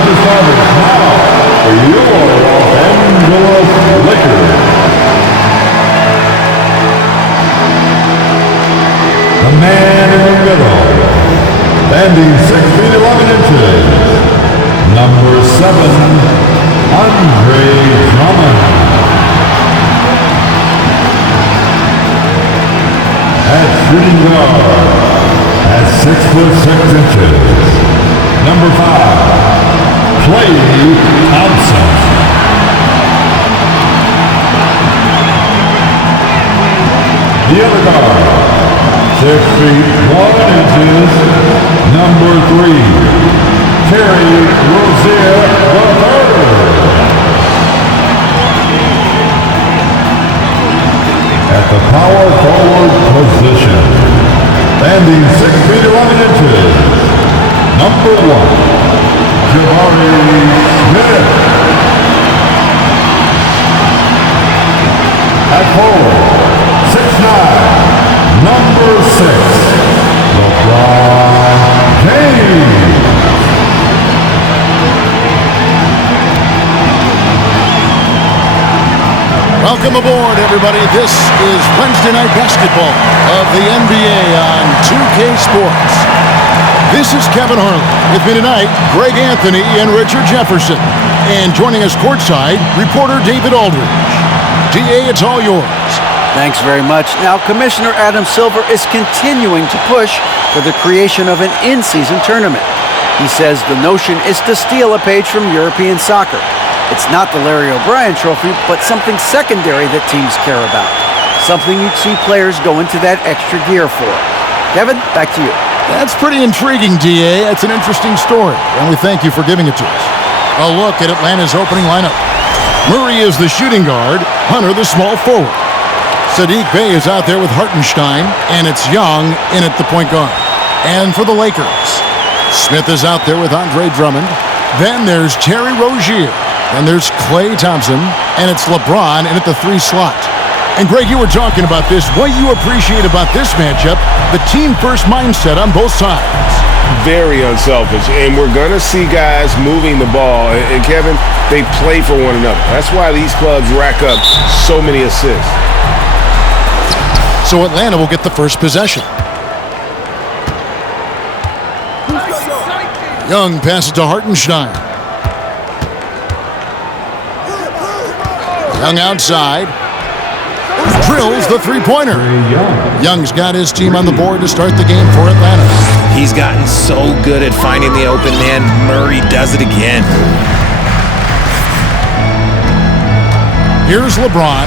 at the starters now for your Los Angeles Lakers. The man in the middle, standing 6 feet 11 inches, number 7, Andre Drummond. At shooting guard, at 6 foot 6 inches, number 5, Klay Thompson. The other guard, 6 feet 1 inches, number 3, Terry Rozier III. At the power forward position, standing 6 feet 11 inches, number 1, B.R.E.D. Smith. At forward, 6'9", number 6, LeBron James. Welcome aboard, everybody. This is Wednesday Night Basketball of the NBA on 2K Sports. This is Kevin Harlan. With me tonight, Greg Anthony and Richard Jefferson. And joining us courtside, reporter David Aldridge. DA, it's all yours. Thanks very much. Now, Commissioner Adam Silver is continuing to push for the creation of an in-season tournament. He says the notion is to steal a page from European soccer. It's not the Larry O'Brien Trophy, but something secondary that teams care about. Something you'd see players go into that extra gear for. Kevin, back to you. That's pretty intriguing, DA. That's an interesting story, and we thank you for giving it to us. A look at Atlanta's opening lineup. Murray is the shooting guard, Hunter the small forward. Sadiq Bey is out there with Hartenstein, and it's Young in at the point guard. And for the Lakers, Smith is out there with Andre Drummond. Then there's Terry Rozier. And there's Klay Thompson, and it's LeBron in at the 3 slot. And Greg, you were talking about this. What you appreciate about this matchup, the team-first mindset on both sides. Very unselfish, and we're going to see guys moving the ball. And Kevin, they play for one another. That's why these clubs rack up so many assists. So Atlanta will get the first possession. Young passes to Hartenstein. Young outside. Drills the three-pointer. Young's got his team on the board to start the game for Atlanta. He's gotten so good at finding the open man. Murray does it again. Here's LeBron.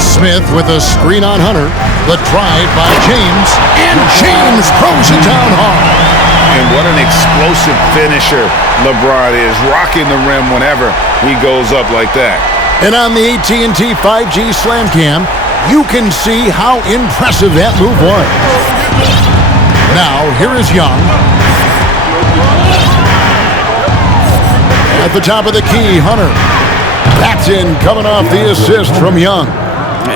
Smith with a screen on Hunter. The drive by James. And James throws it down hard. And what an explosive finisher LeBron is, rocking the rim whenever he goes up like that. And on the AT&T 5G Slam Cam, you can see how impressive that move was. Now, here is Young. At the top of the key, Hunter. That's in, coming off the assist from Young.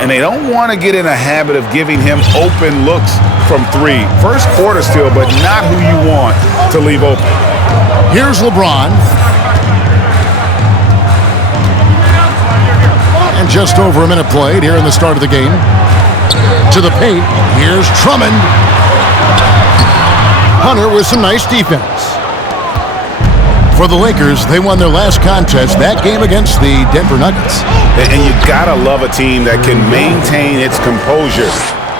And they don't want to get in a habit of giving him open looks from 3. First quarter still, but not who you want to leave open. Here's LeBron. And just over a minute played here in the start of the game. To the paint, here's Drummond. Hunter with some nice defense. For the Lakers, they won their last contest, that game against the Denver Nuggets. And you gotta love a team that can maintain its composure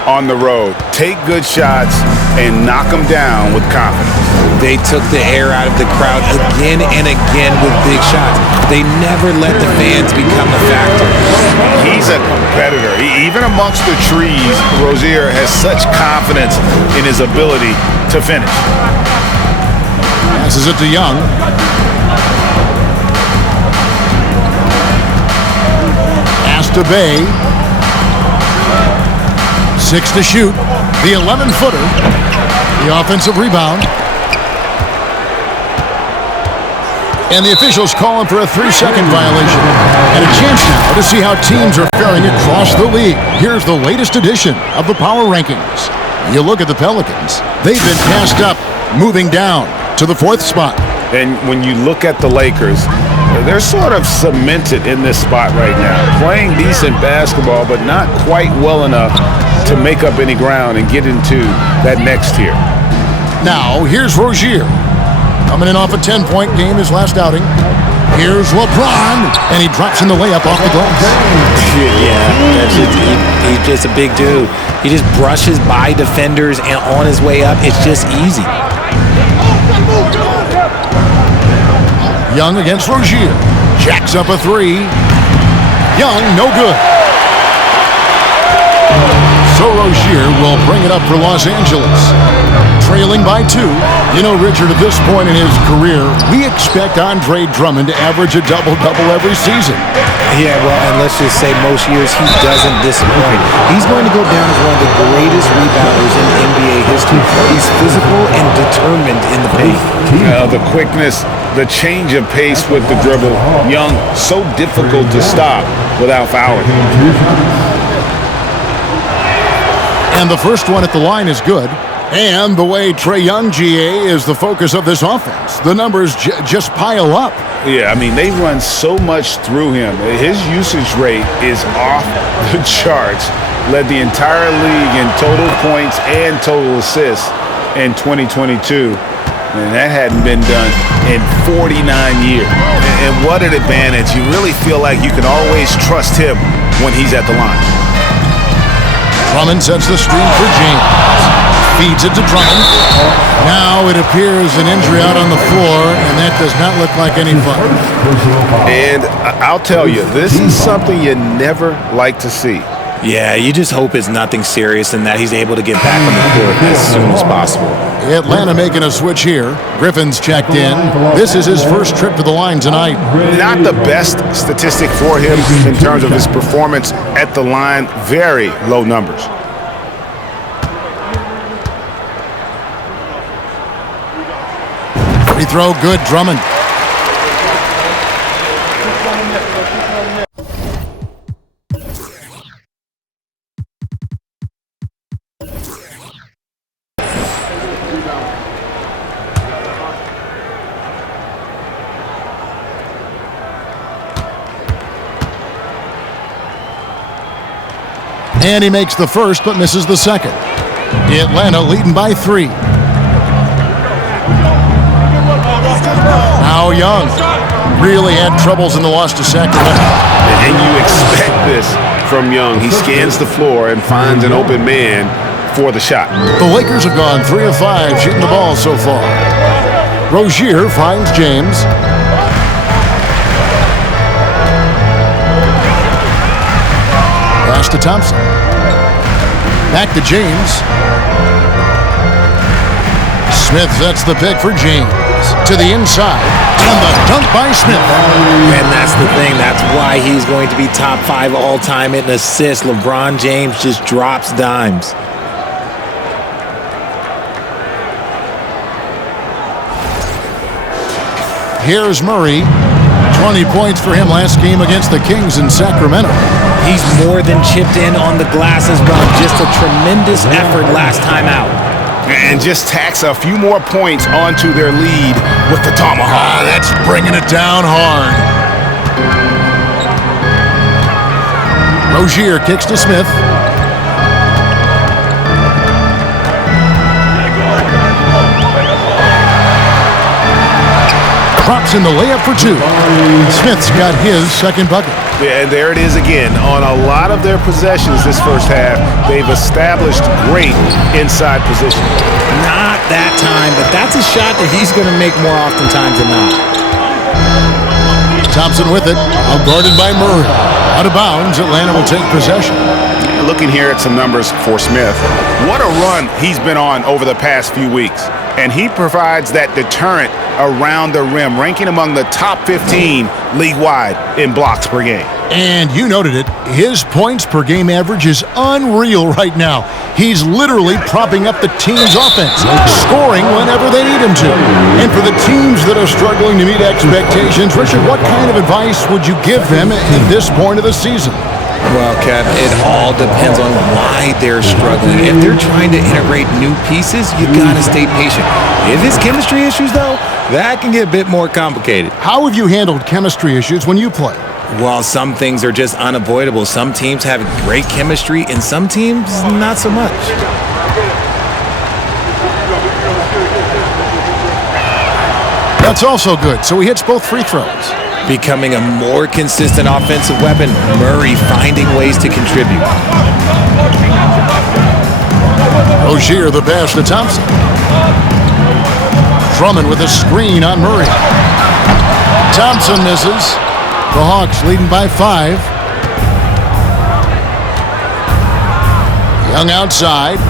on the road, take good shots, and knock them down with confidence. They took the air out of the crowd again and again with big shots. They never let the fans become a factor. He's a competitor. Even amongst the trees, Rozier has such confidence in his ability to finish. Passes it to Young. Pass to Bey. 6 to shoot. The 11-footer. The offensive rebound. And the officials calling for a 3-second violation. And a chance now to see how teams are faring across the league. Here's the latest edition of the Power Rankings. You look at the Pelicans. They've been passed up, moving down to the 4th spot. And when you look at the Lakers, they're sort of cemented in this spot right now, playing decent basketball, but not quite well enough to make up any ground and get into that next tier. Now, here's Rozier. Coming in off a 10-point game his last outing. Here's LeBron, and he drops in the layup off the glass. Yeah, he's just a big dude. He just brushes by defenders and on his way up. It's just easy. Young against Rozier. Jacks up a three. Young, no good. So Rozier will bring it up for Los Angeles. Trailing by 2. You know, Richard, at this point in his career, we expect Andre Drummond to average a double-double every season. Yeah, well, and let's just say most years he doesn't disappoint. He's going to go down as one of the greatest rebounders in NBA history. He's physical and determined in the paint. The quickness, the change of pace with the dribble. Young, so difficult to stop without fouling. And the first one at the line is good. And the way Trae Young, GA, is the focus of this offense. The numbers just pile up. Yeah, I mean, they run so much through him. His usage rate is off the charts. Led the entire league in total points and total assists in 2022. And that hadn't been done in 49 years. And what an advantage. You really feel like you can always trust him when he's at the line. Drummond sets the screen for James. Feeds it to Drummond. Now it appears an injury out on the floor, and that does not look like any fun. And I'll tell you, this is something you never like to see. Yeah, you just hope it's nothing serious and that he's able to get back on the court as soon as possible. Atlanta making a switch here. Griffin's checked in. This is his first trip to the line tonight. Not the best statistic for him in terms of his performance at the line. Very low numbers. Free throw, good, Drummond. And he makes the first, but misses the second. Atlanta leading by 3. Now Young really had troubles in the loss to Sacramento. And you expect this from Young. He scans the floor and finds an open man for the shot. The Lakers have gone 3 of 5 shooting the ball so far. Rozier finds James. Pass to Thompson. Back to James. Smith sets the pick for James. To the inside. And the dunk by Smith. And that's the thing. That's why he's going to be top 5 all-time in assists. LeBron James just drops dimes. Here's Murray. 20 points for him last game against the Kings in Sacramento. He's more than chipped in on the glass as well. Just a tremendous effort last time out. And just tacks a few more points onto their lead with the tomahawk. That's bringing it down hard. Rozier kicks to Smith. Drops in the layup for 2. Smith's got his second bucket. Yeah, and there it is again. On a lot of their possessions this first half, they've established great inside position. Not that time, but that's a shot that he's going to make more oftentimes than not. Thompson with it, outguarded by Murray. Out of bounds, Atlanta will take possession. Looking here at some numbers for Smith. What a run he's been on over the past few weeks. And he provides that deterrent around the rim, ranking among the top 15 league-wide in blocks per game. And you noted it, his points per game average is unreal right now. He's literally propping up the team's offense, scoring whenever they need him to. And for the teams that are struggling to meet expectations, Richard, what kind of advice would you give them at this point of the season? Well, Kev, it all depends on why they're struggling. If they're trying to integrate new pieces, you got to stay patient. If it's chemistry issues, though, That can get a bit more complicated. How have you handled chemistry issues when you play? Well, some things are just unavoidable. Some teams have great chemistry, and some teams not so much. That's also good, so he hits both free throws. Becoming a more consistent offensive weapon, Murray finding ways to contribute. Rozier the pass to Thompson. Drummond with a screen on Murray. Thompson misses. The Hawks leading by 5. Young outside.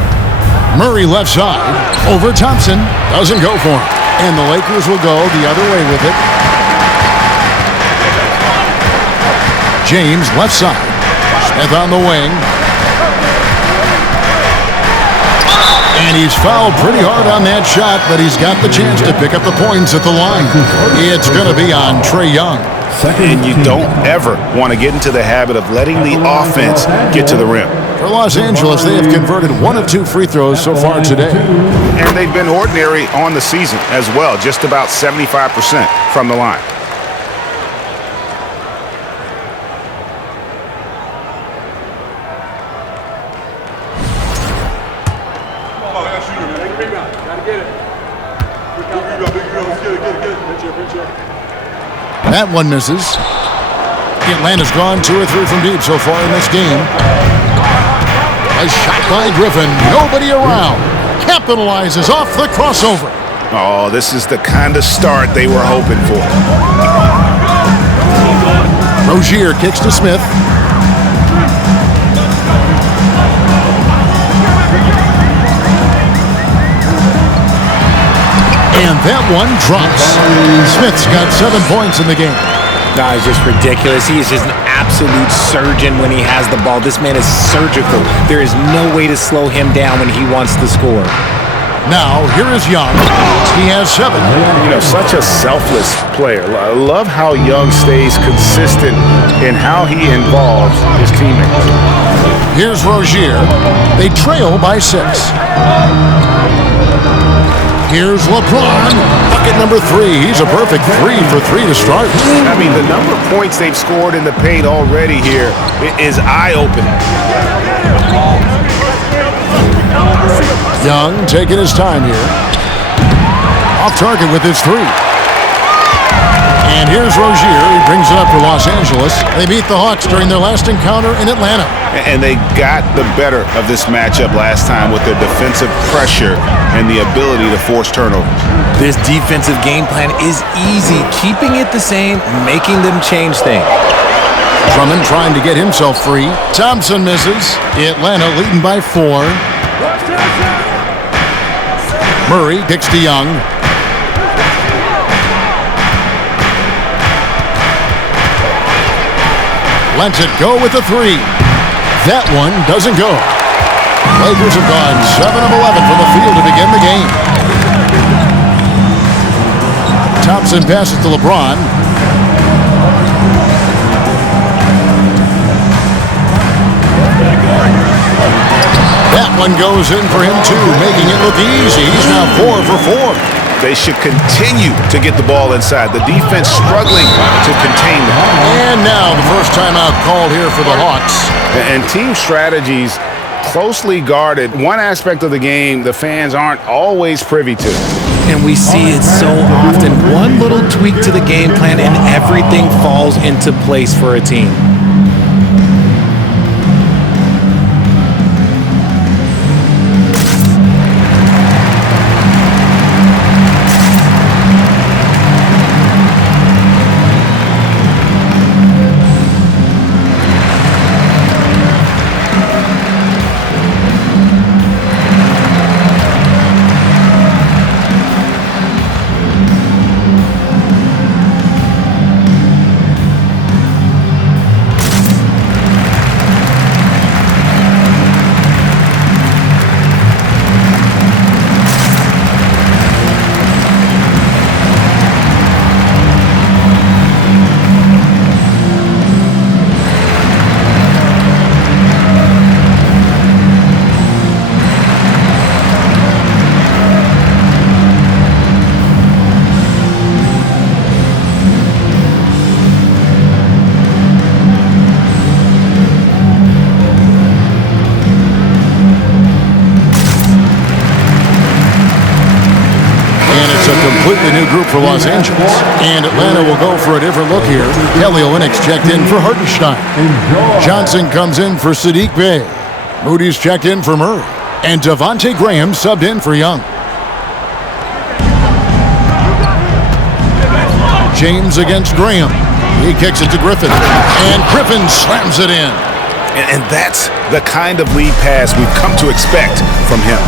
Murray left side. Over Thompson. Doesn't go for him. And the Lakers will go the other way with it. James left side. Smith on the wing. And he's fouled pretty hard on that shot, but he's got the chance to pick up the points at the line. It's going to be on Trae Young. And you don't ever want to get into the habit of letting the offense get to the rim. For Los Angeles, they have converted 1 of 2 free throws so far today. And they've been ordinary on the season as well, just about 75% from the line. That one misses. Atlanta's gone 2 or 3 from deep so far in this game. A shot by Griffin. Nobody around. Capitalizes off the crossover. Oh, this is the kind of start they were hoping for. Rozier kicks to Smith. And that one drops. Smith's got 7 points in the game. Nah, it's just ridiculous. He is just an absolute surgeon when he has the ball. This man is surgical. There is no way to slow him down when he wants to score. Now, here is Young. He has 7. You know, such a selfless player. I love how Young stays consistent in how he involves his teammates. Here's Rozier. They trail by 6. Here's LeBron. Bucket number 3. He's a perfect 3 for 3 to start. I mean, the number of points they've scored in the paint already here is eye-opening. Young taking his time here. Off target with his 3. And here's Rozier. He brings it up for Los Angeles. They beat the Hawks during their last encounter in Atlanta. And they got the better of this matchup last time with their defensive pressure and the ability to force turnovers. This defensive game plan is easy. Keeping it the same, making them change things. Drummond trying to get himself free. Thompson misses. Atlanta leading by 4. Murray kicks to Young. Lets it go with the 3. That one doesn't go. Lakers have gone 7 of 11 from the field to begin the game. Thompson passes to LeBron. That one goes in for him too, making it look easy. He's now 4 for 4. They should continue to get the ball inside. The defense struggling to contain them. And now the first timeout called here for the Hawks. And team strategies closely guarded. One aspect of the game the fans aren't always privy to. And we see it so often. One little tweak to the game plan and everything falls into place for a team. a completely new group for Los Angeles. And Atlanta will go for a different look here. Kelly Olynyk's checked in for Hartenstein. Johnson comes in for Sadiq Bey. Moody's checked in for Murray. And Devontae Graham subbed in for Young. James against Graham. He kicks it to Griffin. And Griffin slams it in. And that's the kind of lead pass we've come to expect from him.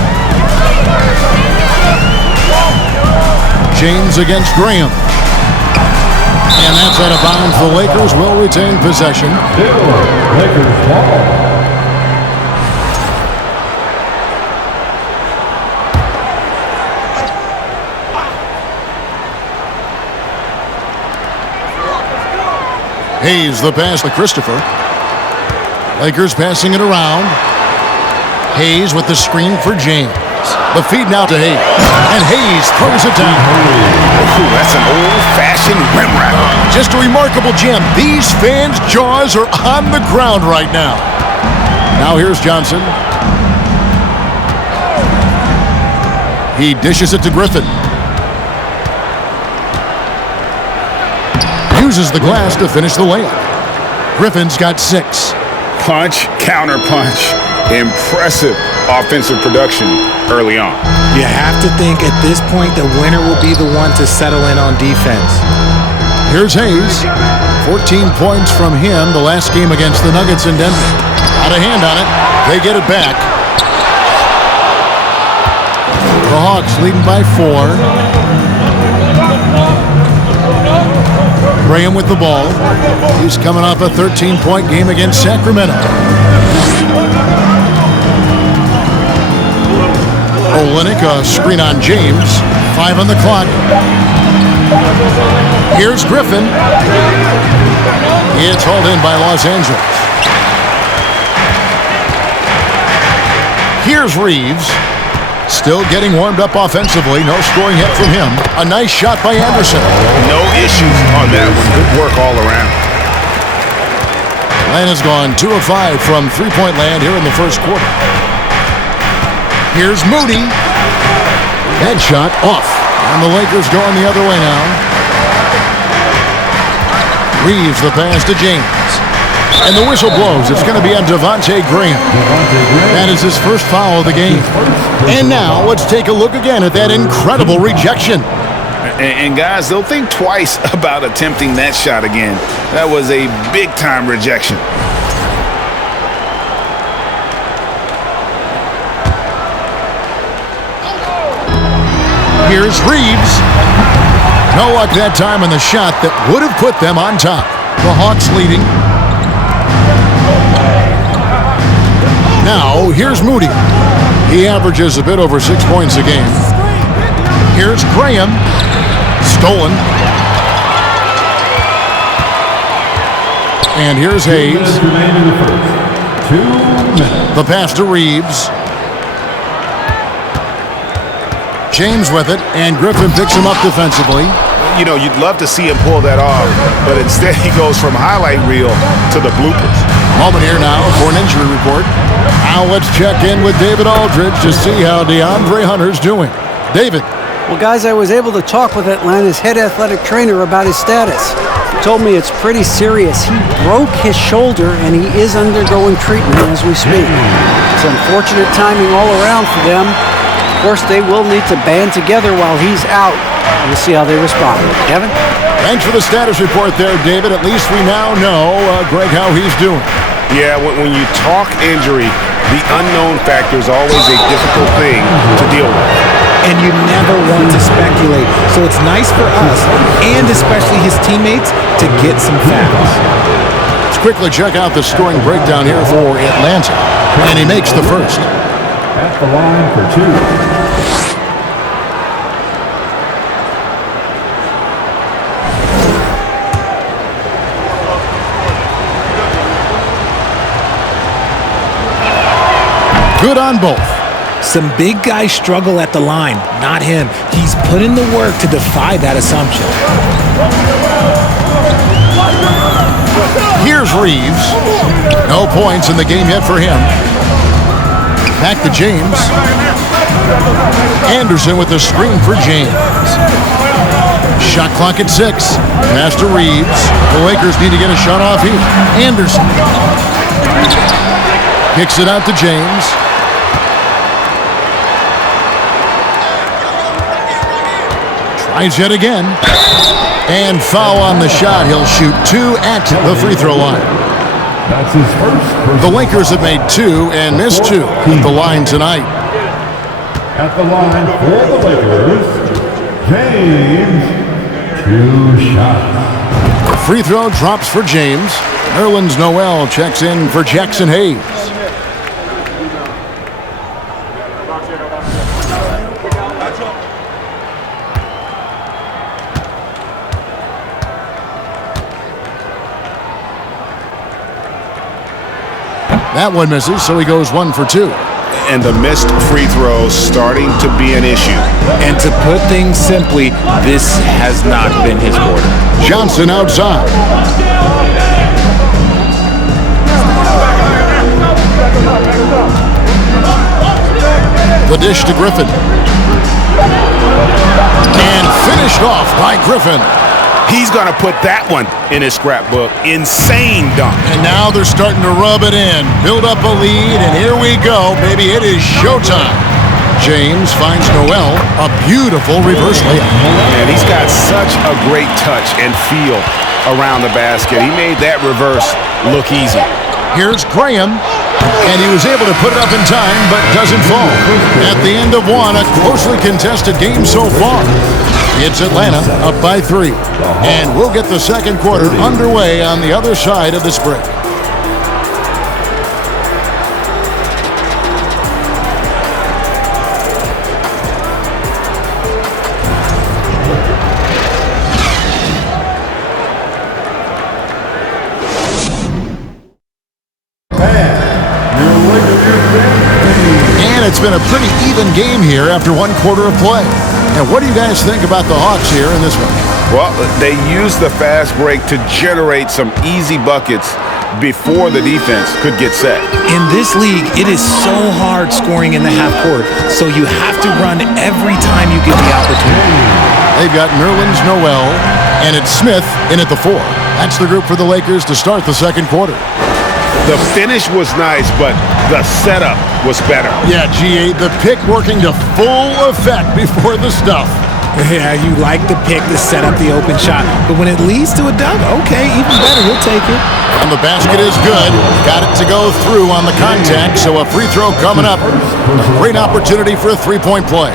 James against Graham. And that's out of bounds. The Lakers will retain possession. Still Lakers ball. Hayes the pass to Christopher. Lakers passing it around. Hayes with the screen for James. The feed now to Hayes. And Hayes throws it down. Ooh, that's an old-fashioned rim wrap. Just a remarkable jam. These fans' jaws are on the ground right now. Now here's Johnson. He dishes it to Griffin. Uses the glass to finish the layup. Griffin's got 6. Punch, counter punch. Impressive offensive production early on. You have to think at this point the winner will be the one to settle in on defense. Here's Hayes. 14 points from him the last game against the Nuggets in Denver. Out of hand on it. They get it back. The Hawks leading by 4. Graham with the ball. He's coming off a 13-point game against Sacramento. Olynyk, a screen on James. 5 on the clock. Here's Griffin. It's hauled in by Los Angeles. Here's Reeves. Still getting warmed up offensively. No scoring hit from him. A nice shot by Anderson. No issues on that one. Good work all around. Atlanta's gone 2 of 5 from three-point land here in the first quarter. Here's Moody. That shot off. And the Lakers going the other way now. Reeves the pass to James. And the whistle blows. It's going to be on Devontae Graham. That is his first foul of the game. And now let's take a look again at that incredible rejection. And guys, they'll think twice about attempting that shot again. That was a big-time rejection. Here's Reeves. No luck that time on the shot that would have put them on top. The Hawks leading. Now, here's Moody. He averages a bit over 6 points a game. Here's Graham. Stolen. And here's Hayes. The pass to Reeves. James with it, and Griffin picks him up defensively. You know, you'd love to see him pull that off, but instead he goes from highlight reel to the bloopers. Moment here now for an injury report. Now let's check in with David Aldridge to see how DeAndre Hunter's doing. David. Well, guys, I was able to talk with Atlanta's head athletic trainer about his status. He told me it's pretty serious. He broke his shoulder, and he is undergoing treatment as we speak. It's unfortunate timing all around for them. Of course, they will need to band together while he's out. We'll see how they respond. Kevin? Thanks for the status report there, David. At least we now know, Greg, how he's doing. Yeah, when you talk injury, the unknown factor is always a difficult thing to deal with. And you never want to speculate. So it's nice for us, and especially his teammates, to get some facts. Let's quickly check out the scoring breakdown here for Atlanta. And he makes the first. At the line for 2. Good on both. Some big guys struggle at the line, not him. He's put in the work to defy that assumption. Here's Reeves. No points in the game yet for him. Back to James. Anderson with the screen for James. Shot clock at 6. Pass to Reeves. The Lakers need to get a shot off here. Anderson. Kicks it out to James. Tries yet again. And foul on the shot. He'll shoot 2 at the free throw line. That's his first. The Lakers have made 2 and missed 2 at the line tonight. At the line for the Lakers, James. 2 shots. The free throw drops for James. Nerlens Noel checks in for Jackson Hayes. That one misses, so he goes 1 for 2. And the missed free throws starting to be an issue. And to put things simply, this has not been his quarter. Johnson outside. The dish to Griffin. And finished off by Griffin. He's going to put that one in his scrapbook. Insane dunk. And now they're starting to rub it in. Build up a lead, and here we go, baby. It is showtime. James finds Noel. A beautiful reverse layup. And he's got such a great touch and feel around the basket. He made that reverse look easy. Here's Graham. And he was able to put it up in time, but doesn't fall. At the end of one, a closely contested game so far. It's Atlanta up by 3. And we'll get the second quarter underway on the other side of this break. And it's been a pretty even game here after 1 quarter of play. And what do you guys think about the Hawks here in this one? Well, they used the fast break to generate some easy buckets before the defense could get set. In this league, it is so hard scoring in the half court, so you have to run every time you get the opportunity. They've got Nerlens Noel, and it's Smith in at the 4. That's the group for the Lakers to start the second quarter. The finish was nice, but the setup was better. Yeah, GA, the pick working to full effect before the stuff. Yeah, you like the pick to set up the open shot, but when it leads to a dunk, okay, even better, we'll take it. And the basket is good. Got it to go through on the contact, so a free throw coming up. A great opportunity for a three-point play.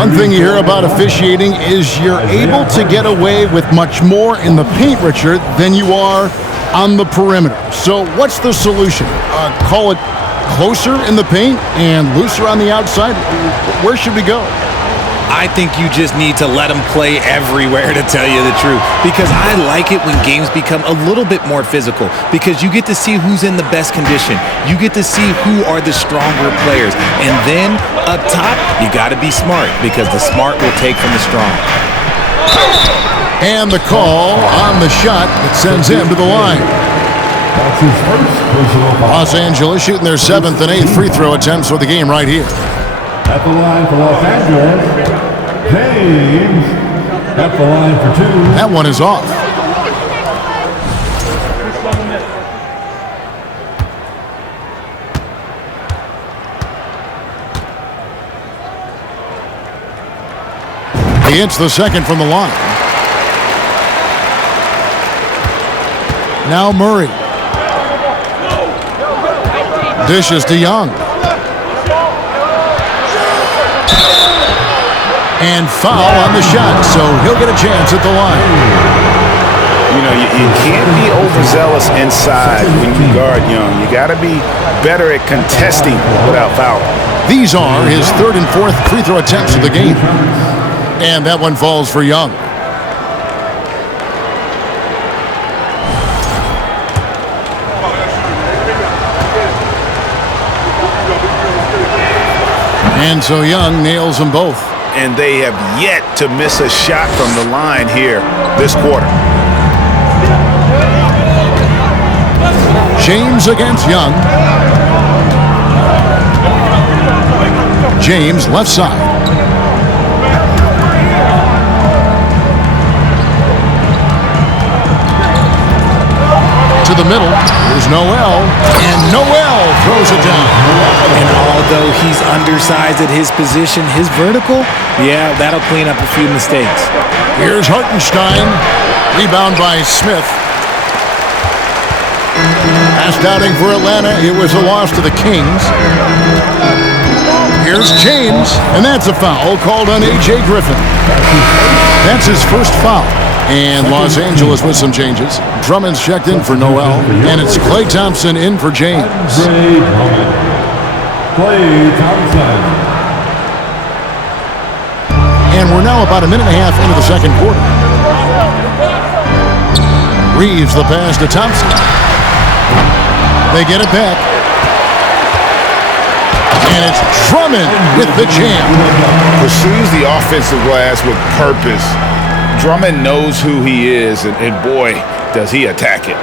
One thing you hear about officiating is you're able to get away with much more in the paint, Richard, than you are on the perimeter. So what's the solution? Call it closer in the paint and looser on the outside? Where should we go? I think you just need to let them play everywhere, to tell you the truth, because I like it when games become a little bit more physical, because you get to see who's in the best condition. You get to see who are the stronger players. And then up top, you got to be smart, because the smart will take from the strong. And the call on the shot that sends him to the line. That's his first personal foul. Los Angeles shooting their 7th and 8th free throw attempts for the game right here. At the line for Los Angeles, James. At the line for 2. That one is off. He hits the second from the line. Now Murray. Dishes to Young. And foul on the shot, so he'll get a chance at the line. You know, you can't be overzealous inside when you guard Young. You got to be better at contesting without fouling. These are his 3rd and 4th free throw attempts of the game. And that one falls for Young. And so Young nails them both. And they have yet to miss a shot from the line here this quarter. James against Young. James left side. Here's Noel, and Noel throws it down. And although he's undersized at his position, his vertical, yeah, that'll clean up a few mistakes. Here's Hartenstein. Rebound by Smith. Last outing for Atlanta, it was a loss to the Kings. Here's James, and that's a foul called on A.J. Griffin. That's his first foul. And Los Angeles with some changes. Drummond's checked in for Noel, and it's Klay Thompson in for James. Klay Thompson. And we're now about a minute and a half into the second quarter. Reeves the pass to Thompson. They get it back. And it's Drummond with the jam. Pursues the offensive glass with purpose. Drummond knows who he is, and boy, does he attack it.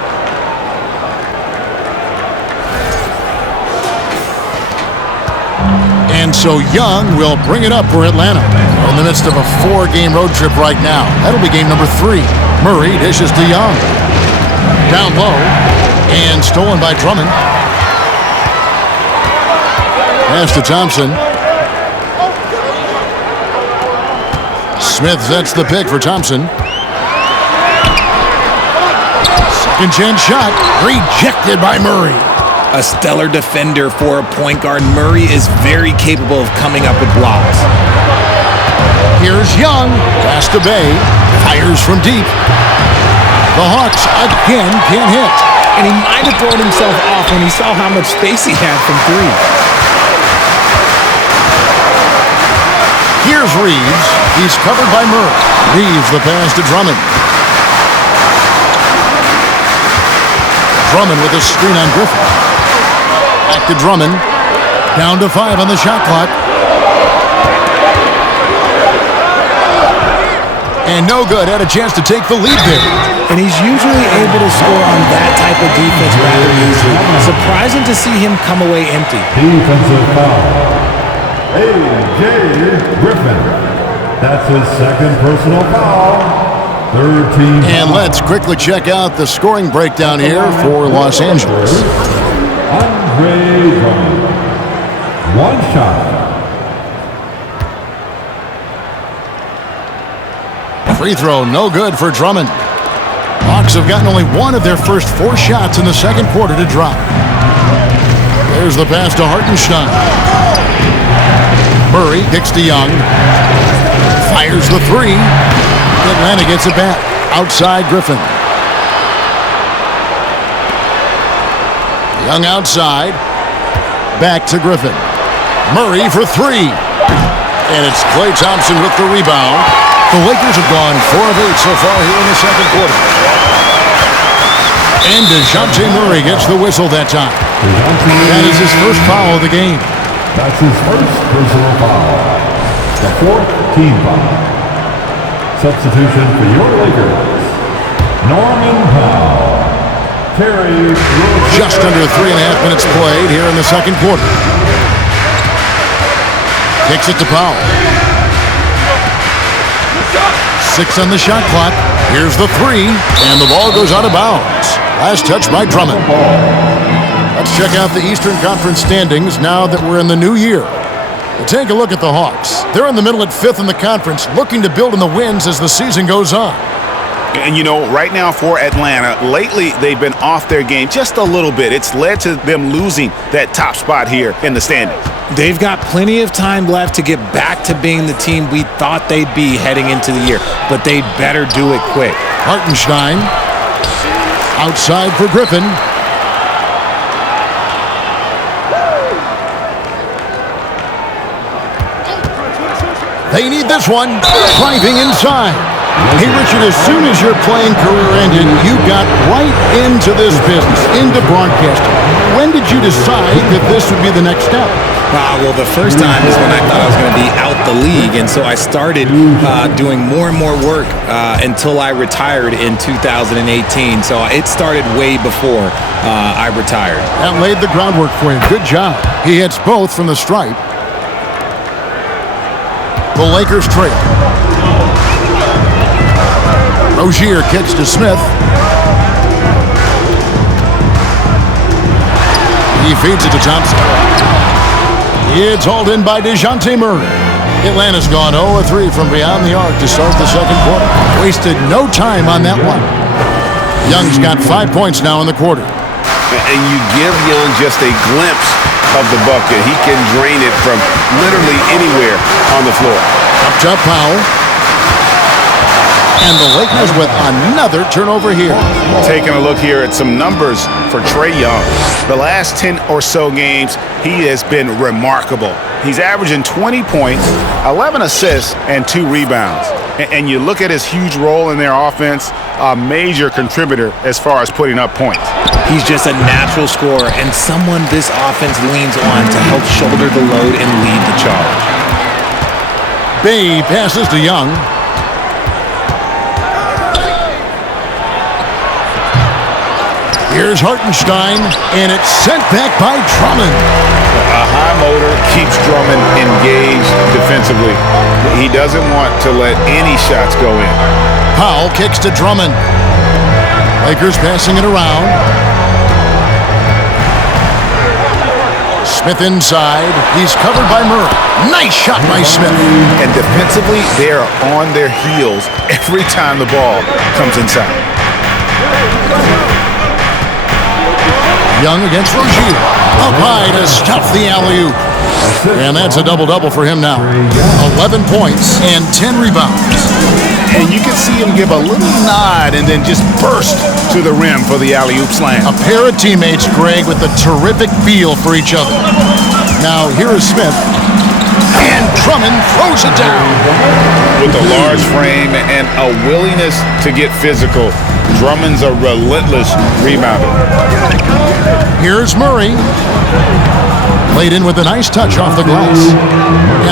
And so Young will bring it up for Atlanta. We're in the midst of a 4-game road trip right now. That'll be game number 3. Murray dishes to Young. Down low, and stolen by Drummond. Pass to Thompson. Smith sets the pick for Thompson. Second chance shot, rejected by Murray. A stellar defender for a point guard. Murray is very capable of coming up with blocks. Here's Young, pass to Bay, fires from deep. The Hawks again can't hit. And he might have thrown himself off when he saw how much space he had from 3. Here's Reeves. He's covered by Murray. Reeves the pass to Drummond. Drummond with a screen on Griffin. Back to Drummond. Down to 5 on the shot clock. And no good. Had a chance to take the lead there. And he's usually able to score on that type of defense rather easily. Surprising to see him come away empty. Defensive foul. A.J. Griffin. That's his second personal foul. 13. And let's quickly check out the scoring breakdown here for Los Angeles. Andre Drummond. 1 shot. Free throw, no good for Drummond. Hawks have gotten only 1 of their first 4 shots in the second quarter to drop. There's the pass to Hartenstein. Murray kicks to Young. Fires the 3. Atlanta gets it back. Outside Griffin. Young outside. Back to Griffin. Murray for 3. And it's Klay Thompson with the rebound. The Lakers have gone 4 of 8 so far here in the second quarter. And DeJounte Murray gets the whistle that time. That is his first foul of the game. That's his first personal foul. The 4th team foul. Substitution for your Lakers. Norman Powell. Terry. Just under 3.5 minutes played here in the second quarter. Kicks it to Powell. 6 on the shot clock. Here's the 3, and the ball goes out of bounds. Last touch by Drummond. Let's check out the Eastern Conference standings now that we're in the new year. We'll take a look at the Hawks. They're in the middle at 5th in the conference, looking to build in the wins as the season goes on. And you know, right now for Atlanta, lately they've been off their game just a little bit. It's led to them losing that top spot here in the standings. They've got plenty of time left to get back to being the team we thought they'd be heading into the year, but they'd better do it quick. Hartenstein outside for Griffin. They need this one. Driving inside. Hey, Richard, as soon as your playing career ended, you got right into this business, into broadcasting. When did you decide that this would be the next step? Well, the first time is when I thought I was going to be out the league, and so I started doing more and more work until I retired in 2018. So it started way before I retired. That laid the groundwork for him. Good job. He hits both from the stripe. The Lakers trail. Rozier kicks to Smith. He feeds it to Thompson. It's hauled in by DeJounte Murray. Atlanta's gone 0-3 from beyond the arc to start the second quarter. Wasted no time on that one. Young's got 5 points now in the quarter. And you give Young just a glimpse of the bucket. He can drain it from literally anywhere on the floor. Up top, Powell. And the Lakers with another turnover here. Taking a look here at some numbers for Trae Young. The last 10 or so games, he has been remarkable. He's averaging 20 points, 11 assists, and 2 rebounds. And you look at his huge role in their offense, a major contributor as far as putting up points. He's just a natural scorer and someone this offense leans on to help shoulder the load and lead the charge. Bay passes to Young. Here's Hartenstein, and it's sent back by Drummond. A high motor keeps Drummond engaged defensively. He doesn't want to let any shots go in. Powell kicks to Drummond. Lakers passing it around. Smith inside. He's covered by Murray. Nice shot by Smith. And defensively, they are on their heels every time the ball comes inside. Young against Rozier. Up high to stuff the alley-oop. And that's a double-double for him now. 11 points and 10 rebounds. And you can see him give a little nod and then just burst to the rim for the alley-oop slam. A pair of teammates, Greg, with a terrific feel for each other. Now, here is Smith. And Drummond throws it down. With a large frame and a willingness to get physical, Drummond's a relentless rebounder. Here's Murray. Played in with a nice touch off the glass.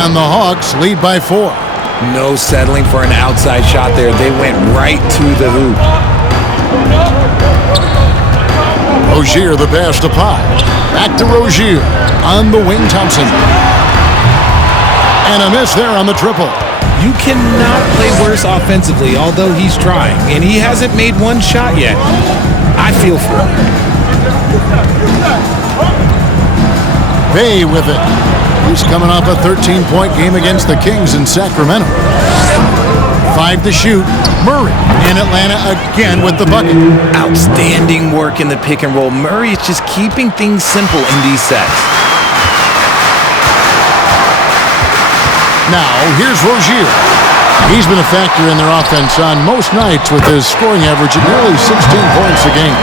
And the Hawks lead by 4. No settling for an outside shot there. They went right to the hoop. Rozier the pass to Pye. Back to Rozier. On the wing, Thompson. And a miss there on the triple. You cannot play worse offensively, although he's trying. And he hasn't made one shot yet. I feel for him. Bay with it. He's coming off a 13-point game against the Kings in Sacramento. 5 to shoot. Murray in Atlanta again with the bucket. Outstanding work in the pick and roll. Murray is just keeping things simple in these sets. Now, here's Rozier. He's been a factor in their offense on most nights with his scoring average at nearly 16 points a game.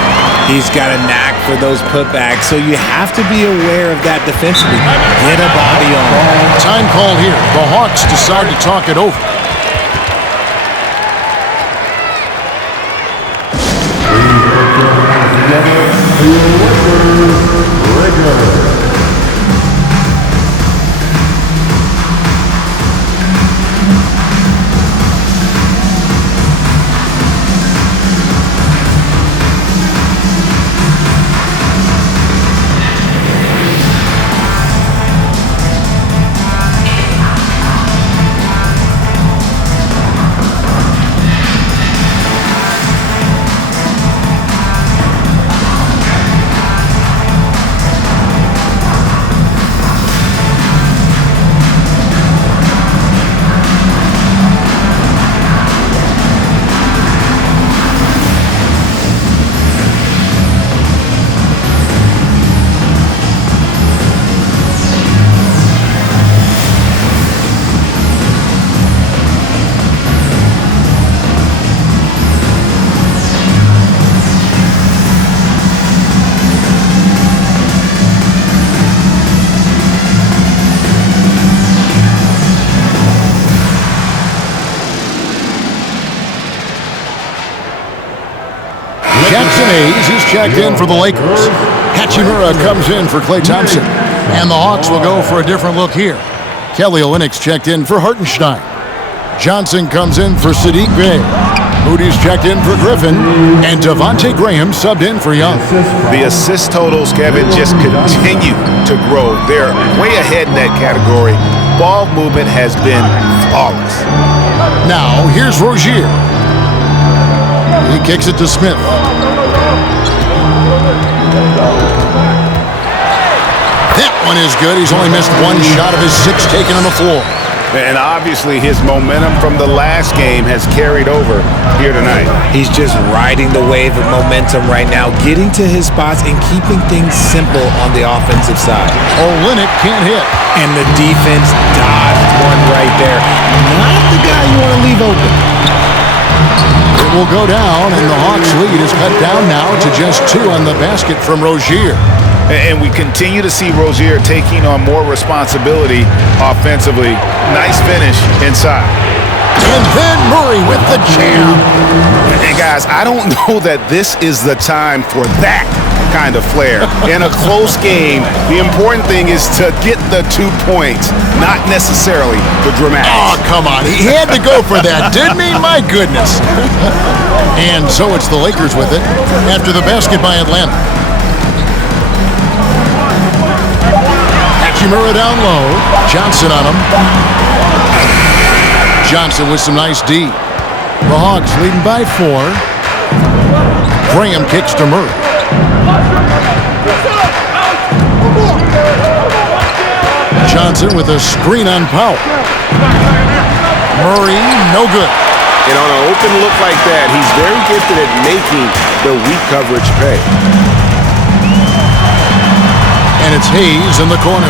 He's got a knack for those putbacks, so you have to be aware of that defensively. Get a body on him. Time called here. The Hawks decide to talk it over. He's checked in for the Lakers. Hachimura comes in for Klay Thompson. And the Hawks will go for a different look here. Kelly Olynyk's checked in for Hartenstein. Johnson comes in for Sadiq Bey. Moody's checked in for Griffin. And Devontae Graham subbed in for Young. The assist totals, Kevin, just continue to grow. They're way ahead in that category. Ball movement has been flawless. Now, here's Rozier. He kicks it to Smith. That one is good. He's only missed one shot of his 6 taken on the floor. And obviously his momentum from the last game has carried over here tonight. He's just riding the wave of momentum right now, getting to his spots and keeping things simple on the offensive side. Olynyk can't hit. And the defense dodged one right there. Not the guy you want to leave open. It will go down, and the Hawks' lead is cut down now to just 2 on the basket from Rozier. And we continue to see Rozier taking on more responsibility offensively. Nice finish inside. And then Murray with the jam. And guys, I don't know that this is the time for that kind of flair. In a close game, the important thing is to get the 2 points, not necessarily the dramatics. Oh, come on. He had to go for that, didn't he? My goodness. And so it's the Lakers with it after the basket by Atlanta. Hachimura down low. Johnson on him. Johnson with some nice D. The Hawks leading by 4. Graham kicks to Murray. Johnson with a screen on Powell. Murray, no good. And on an open look like that, he's very gifted at making the weak coverage pay. And it's Hayes in the corner.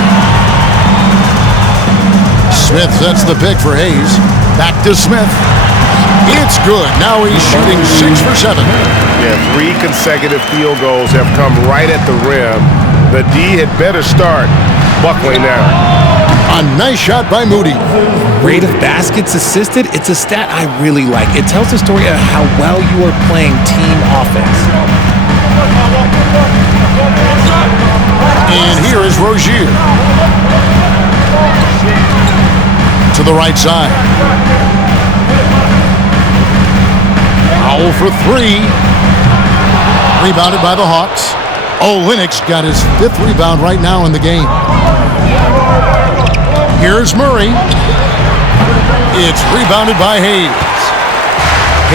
Smith sets the pick for Hayes. Back to Smith. It's good. Now he's shooting 6 for 7. Yeah, 3 consecutive field goals have come right at the rim. The D had better start buckling down. A nice shot by Moody. Rate of baskets assisted, it's a stat I really like. It tells the story of how well you are playing team offense. And here is Rozier. To the right side. Powell for 3. Rebounded by the Hawks. Olynyk's got his 5th rebound right now in the game. Here's Murray. It's rebounded by Hayes.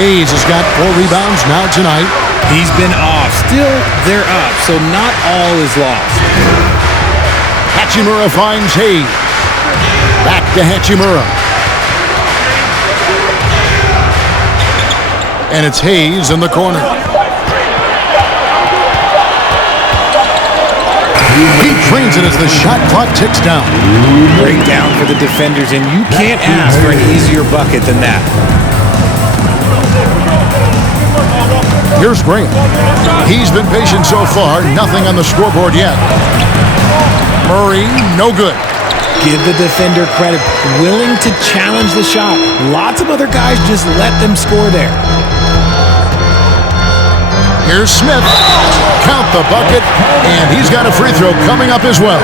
Hayes has got 4 rebounds now tonight. He's been off. Still, they're up, so not all is lost. Hachimura finds Hayes. Back to Hachimura. And it's Hayes in the corner. He drains it as the shot clock ticks down. Break down for the defenders, and you can't ask for an easier bucket than that. Here's Graham. He's been patient so far. Nothing on the scoreboard yet. Murray, no good. Give the defender credit. Willing to challenge the shot. Lots of other guys just let them score there. Here's Smith. Count the bucket, and he's got a free throw coming up as well.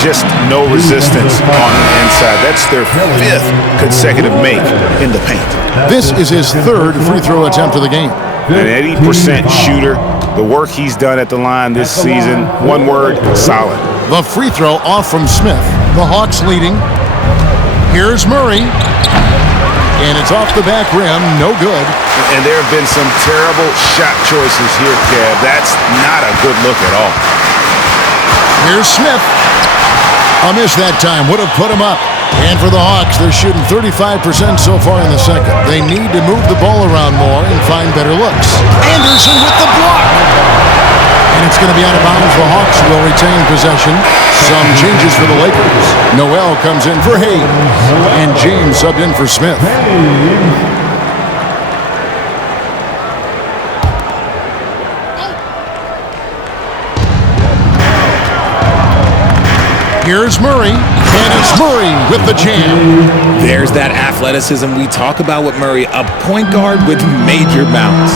Just no resistance on the inside. That's their 5th consecutive make in the paint. This is his 3rd free throw attempt of the game. An 80% shooter. The work he's done at the line this season, one word, solid. The free throw off from Smith. The Hawks leading. Here's Murray. And it's off the back rim, no good. And there have been some terrible shot choices here, Kev. That's not a good look at all. Here's Smith. A miss that time, would have put him up. And for the Hawks, they're shooting 35% so far in the second. They need to move the ball around more and find better looks. Anderson with the block. And it's going to be out of bounds. The Hawks will retain possession. Some changes for the Lakers. Noel comes in for Hayes. And James subbed in for Smith. Here's Murray, and it's Murray with the jam. There's that athleticism we talk about with Murray, a point guard with major bounce.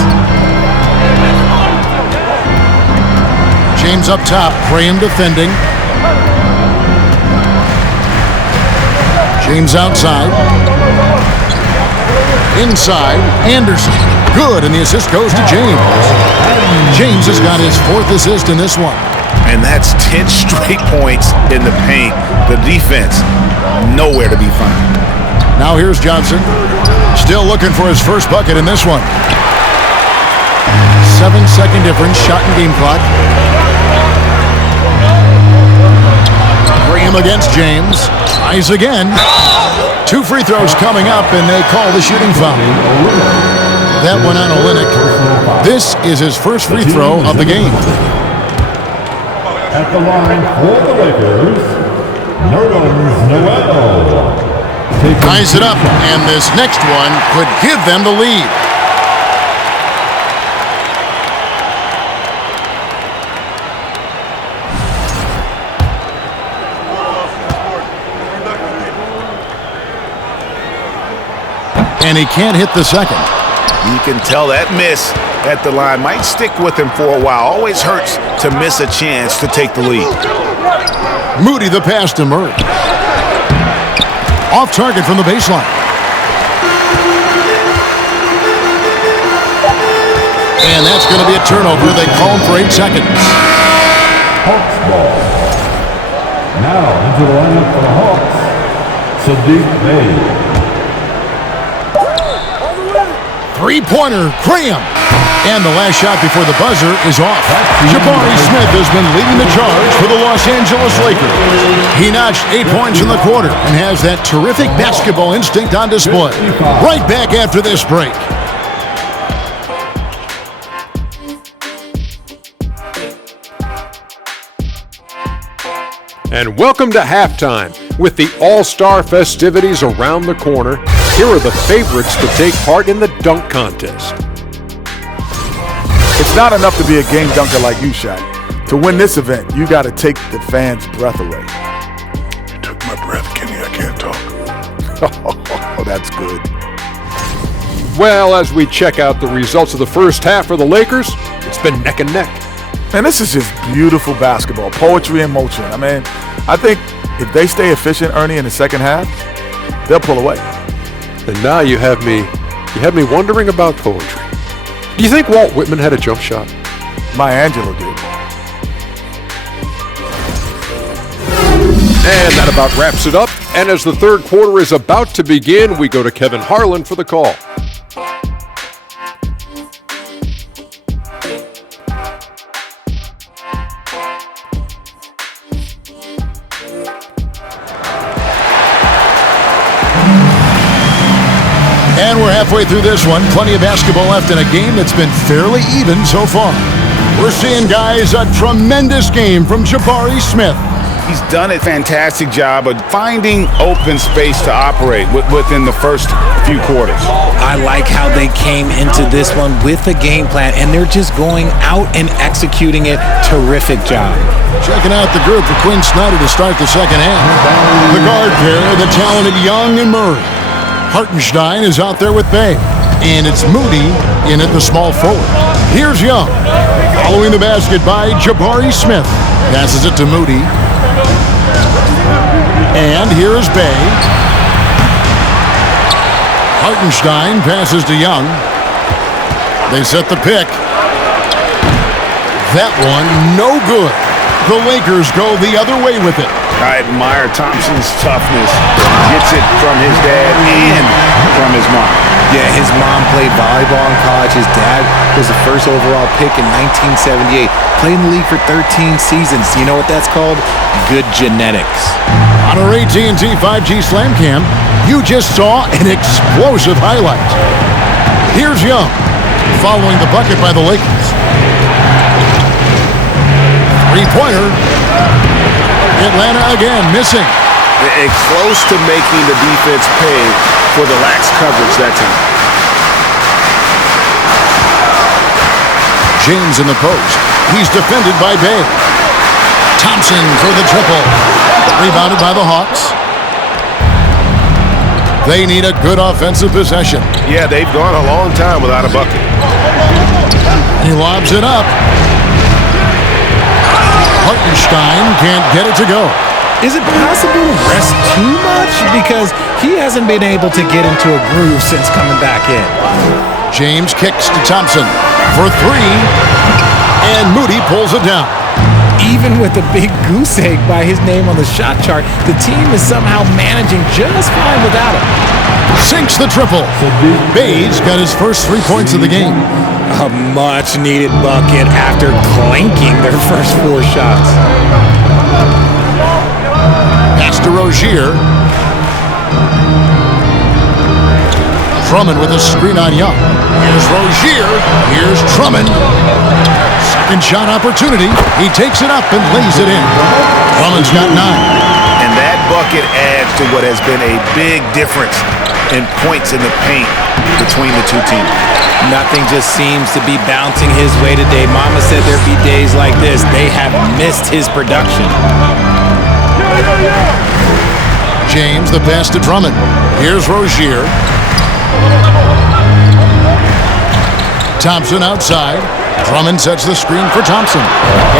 James up top, Graham defending. James outside. Inside, Anderson. Good, and the assist goes to James. James has got his 4th assist in this one. And that's 10 straight points in the paint. The defense, nowhere to be found. Now here's Johnson. Still looking for his first bucket in this one. 7-second difference, shot and game clock. game against James. Tries again. 2 free throws coming up, and they call the shooting foul. That one on Olynyk. This is his first free throw of the game. At the line for the Lakers, Nerlens Noel. Ties it up, and this next one could give them the lead. And he can't hit the second. You can tell that miss at the line might stick with him for a while. Always hurts to miss a chance to take the lead. Moody the pass to Murray. Off target from the baseline. And that's going to be a turnover. They call him for 8 seconds. Hawks ball. Now into the lineup for the Hawks, Sadiq Bey. Three-pointer, Graham. And the last shot before the buzzer is off. B.R.E. Smith has been leading the charge for the Los Angeles Lakers. He notched 8 points in the quarter and has that terrific basketball instinct on display. Right back after this break. And welcome to halftime. With the All-Star festivities around the corner, here are the favorites to take part in the dunk contest. It's not enough to be a game dunker like you, Shaq. To win this event, you got to take the fans' breath away. You took my breath, Kenny. I can't talk. Oh, that's good. Well, as we check out the results of the first half for the Lakers, it's been neck and neck. Man, this is just beautiful basketball, poetry in motion. I mean, I think if they stay efficient, Ernie, in the second half, they'll pull away. And now you have me wondering about poetry. Do you think Walt Whitman had a jump shot? Maya Angelou did. And that about wraps it up. And as the third quarter is about to begin, we go to Kevin Harlan for the call. And we're halfway through this one. Plenty of basketball left in a game that's been fairly even so far. We're seeing, guys, a tremendous game from B.R.E. Smith. He's done a fantastic job of finding open space to operate within the first few quarters. I like how they came into this one with a game plan, and they're just going out and executing it. Terrific job. Checking out the group for Quinn Snyder to start the second half. The guard pair, the talented Young and Murray. Hartenstein is out there with Bey. And it's Moody in at the small forward. Here's Young. Following the basket by B.R.E. Smith. Passes it to Moody. And here's Bey. Hartenstein passes to Young. They set the pick. That one, no good. The Lakers go the other way with it. I admire Thompson's toughness. Gets it from his dad and from his mom. Yeah, his mom played volleyball in college. His dad was the first overall pick in 1978. Played in the league for 13 seasons. You know what that's called? Good genetics. On our AT&T 5G Slam Cam, you just saw an explosive highlight. Here's Young, following the bucket by the Lakers. Three-pointer. Atlanta again, missing. And close to making the defense pay for the lax coverage that time. James in the post. He's defended by Bey. Thompson for the triple. Rebounded by the Hawks. They need a good offensive possession. Yeah, they've gone a long time without a bucket. He lobs it up. Hartenstein can't get it to go. Is it possible to rest too much? Because he hasn't been able to get into a groove since coming back in. James kicks to Thompson for three, and Moody pulls it down. Even with a big goose egg by his name on the shot chart, the team is somehow managing just fine without him. Sinks the triple. Bey's got his first 3 points of the game. A much-needed bucket after clanking their first 4 shots. Pass to Rozier. Drummond with a screen on Young. Here's Rozier. Here's Drummond. Second shot opportunity. He takes it up and lays it in. Drummond's got 9. And that bucket adds to what has been a big difference in points in the paint between the two teams. Nothing just seems to be bouncing his way today. Mama said there'd be days like this. They have missed his production. James, the pass to Drummond. Here's Rozier. Thompson outside. Drummond sets the screen for Thompson.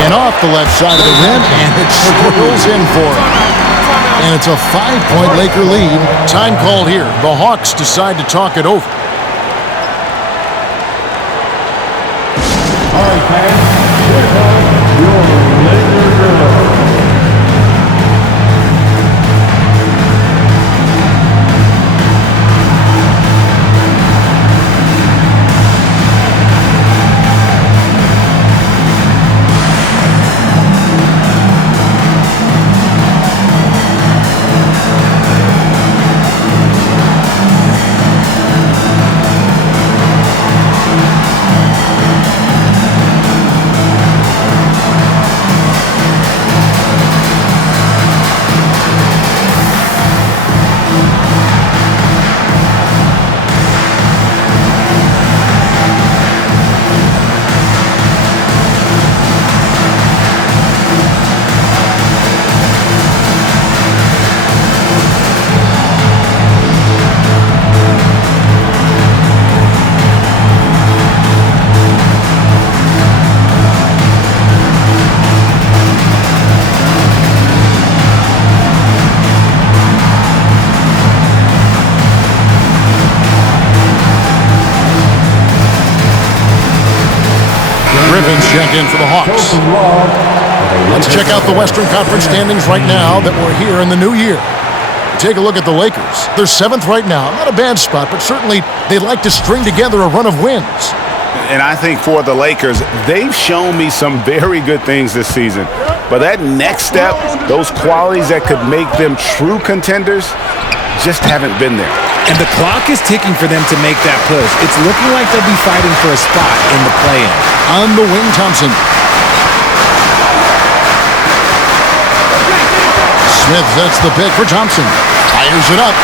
And off the left side of the rim, and it swirls in for him. And it's a 5-point Laker lead. Time called here. The Hawks decide to talk it over. All right, fans, here comes your Laker girl. Griffin's checked in for the Hawks. Let's check out the Western Conference standings right now that we're here in the new year. Take a look at the Lakers. They're 7th right now. Not a bad spot, but certainly they'd like to string together a run of wins. And I think for the Lakers, they've shown me some very good things this season. But that next step, those qualities that could make them true contenders, just haven't been there. And the clock is ticking for them to make that push. It's looking like they'll be fighting for a spot in the play-in. On the wing, Thompson. Smith sets the pick for Thompson. Fires it up.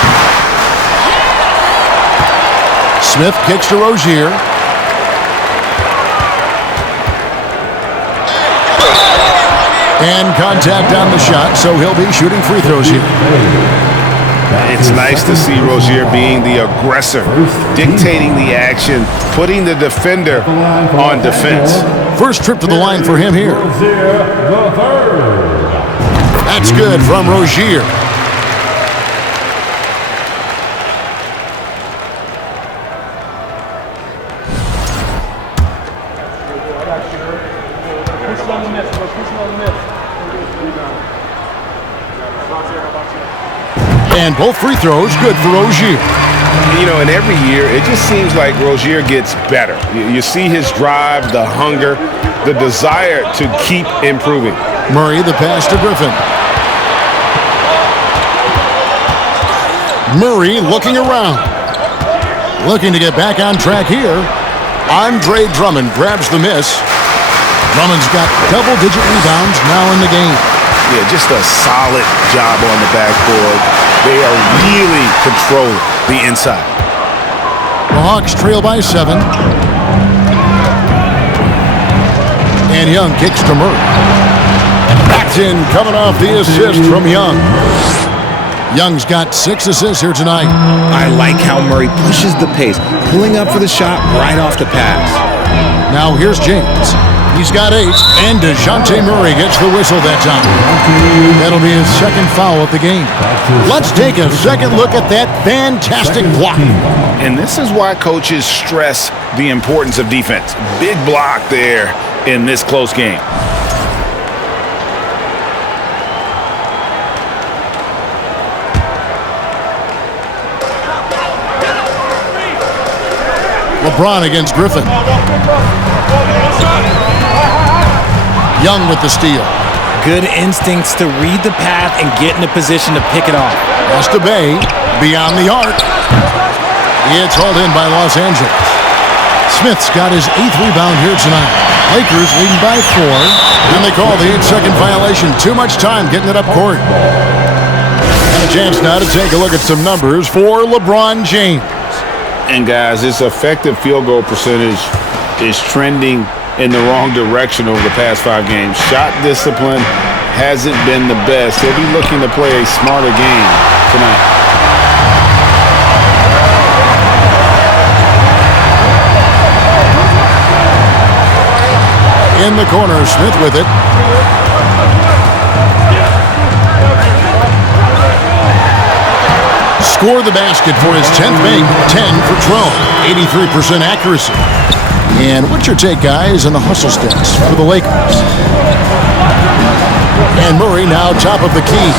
Smith kicks to Rozier. And contact on the shot, so he'll be shooting free throws here. It's nice to see Rozier being the aggressor, dictating the action, putting the defender on defense. First trip to the line for him here. The third. That's good from Rozier. And both free throws good for Rozier. You know, and every year, it just seems like Rozier gets better. You see his drive, the hunger, the desire to keep improving. Murray, the pass to Griffin. Murray looking around. Looking to get back on track here. Andre Drummond grabs the miss. Drummond's got double-digit rebounds now in the game. Yeah, just a solid job on the backboard. They are really controlling the inside. The Hawks trail by 7. And Young kicks to Murray. Backed in, coming off the assist from Young. Young's got 6 assists here tonight. I like how Murray pushes the pace, pulling up for the shot right off the pass. Now here's James. He's got 8, and DeJounte Murray gets the whistle that time. That'll be his second foul of the game. Let's take a second look at that fantastic block. And this is why coaches stress the importance of defense. Big block there in this close game. LeBron against Griffin. Young with the steal. Good instincts to read the path and get in a position to pick it off. Pass to Bay, beyond the arc. It's hauled in by Los Angeles. Smith's got his 8th rebound here tonight. Lakers leading by 4. And they call the 8-second violation. Too much time getting it up court. And a chance now to take a look at some numbers for LeBron James. And guys, his effective field goal percentage is trending in the wrong direction over the past 5 games. Shot discipline hasn't been the best. He'll be looking to play a smarter game tonight. In the corner, Smith with it. Score the basket for his 10th make, 10 for 12, 83% accuracy. And what's your take, guys, on the hustle stats for the Lakers? And Murray now top of the key.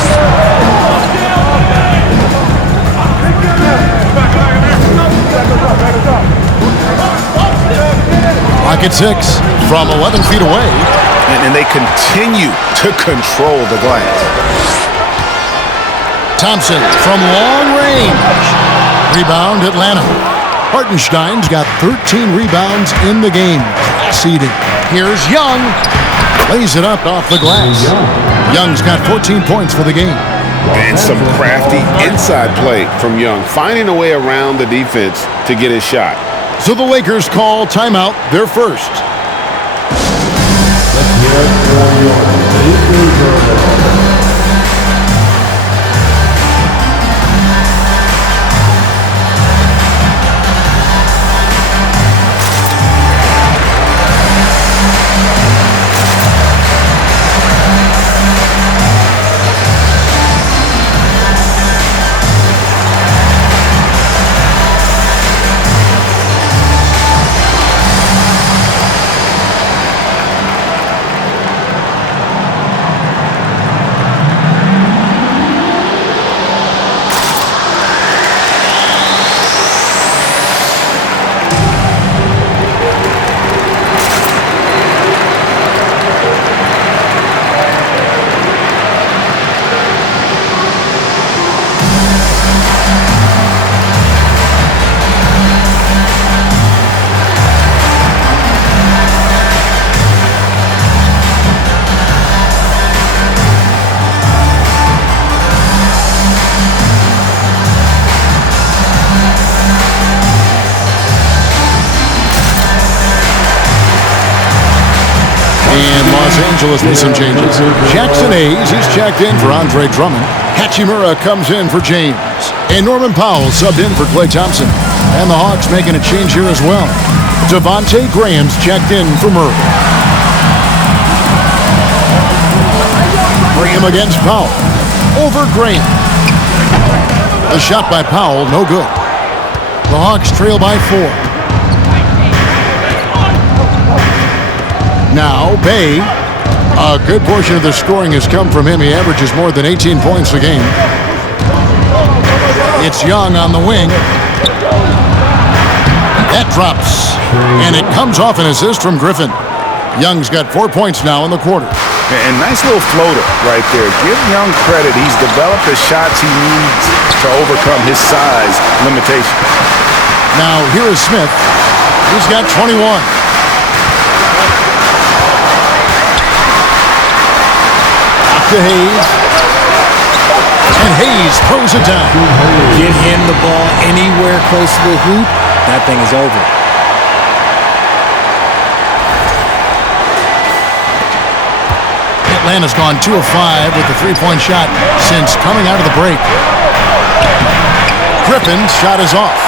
Clock at 6 from 11 feet away. And they continue to control the glass. Thompson from long range. Rebound, Atlanta. Hartenstein's got 13 rebounds in the game. Seeded. Here's Young. Lays it up off the glass. Young's got 14 points for the game. And some crafty inside play from Young, finding a way around the defense to get his shot. So the Lakers call timeout, their first. Los Angeles with some changes. Jackson Hayes, he's checked in for Andre Drummond. Hachimura comes in for James. And Norman Powell subbed in for Klay Thompson. And the Hawks making a change here as well. Devontae Graham's checked in for Murray. Graham against Powell. Over Graham. The shot by Powell, no good. The Hawks trail by 4. Now, Bay, a good portion of the scoring has come from him. He averages more than 18 points a game. It's Young on the wing. That drops, and it comes off an assist from Griffin. Young's got 4 points now in the quarter. And nice little floater right there. Give Young credit. He's developed the shots he needs to overcome his size limitation. Now, here is Smith. He's got 21. To Hayes. And Hayes throws it down. Get him the ball anywhere close to the hoop, that thing is over. Atlanta's gone 2 of 5 with the 3-point shot since coming out of the break. Griffin's shot is off.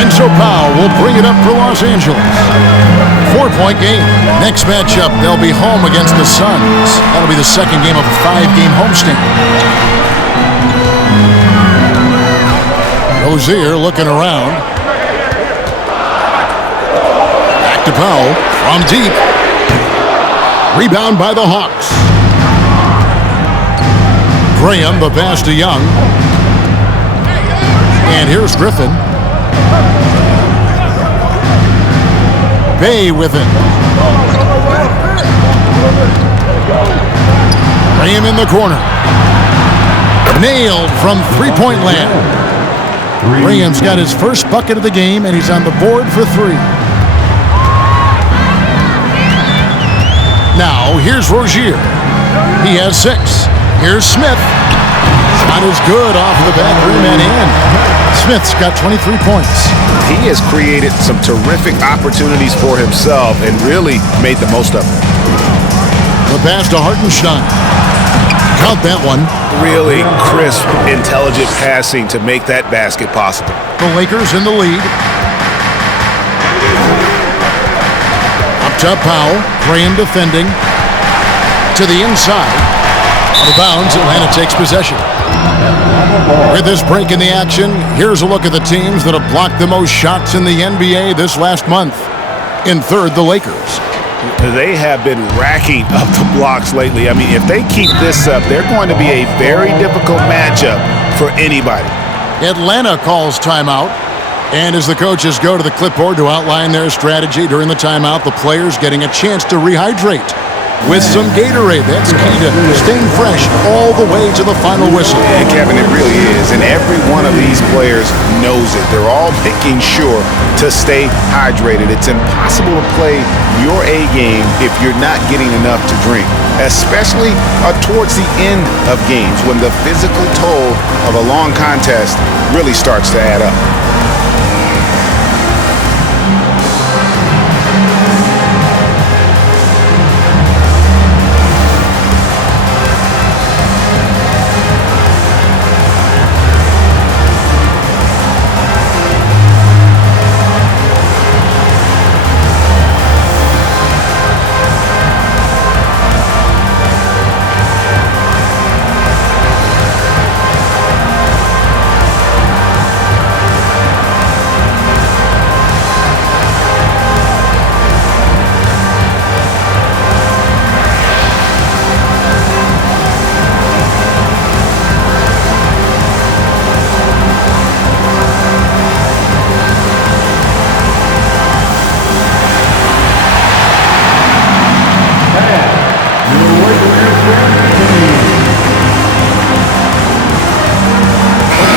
And so Powell will bring it up for Los Angeles. 4-point game. Next matchup, they'll be home against the Suns. That'll be the second game of a 5-game homestand. Rozier looking around. Back to Powell from deep. Rebound by the Hawks. Graham, the pass to Young. And here's Griffin. Bay with it. Graham in the corner. Nailed from three-point land. Graham's got his first bucket of the game, and he's on the board for 3. Now, here's Rozier. He has 6. Here's Smith. Shot is good off the back rim and in. Smith's got 23 points. He has created some terrific opportunities for himself and really made the most of it. The pass to Hartenstein. Count that one. Really crisp, intelligent passing to make that basket possible. The Lakers in the lead. Up top, Powell. Graham defending. To the inside. Out of bounds, Atlanta takes possession. With this break in the action, here's a look at the teams that have blocked the most shots in the NBA this last month. In third, the Lakers. They have been racking up the blocks lately. I mean, if they keep this up, they're going to be a very difficult matchup for anybody. Atlanta calls timeout. And as the coaches go to the clipboard to outline their strategy during the timeout, the players getting a chance to rehydrate with some Gatorade. That's key to staying fresh all the way to the final whistle. And Kevin, it really is. And every one of these players knows it. They're all making sure to stay hydrated. It's impossible to play your A game if you're not getting enough to drink, especially towards the end of games when the physical toll of a long contest really starts to add up.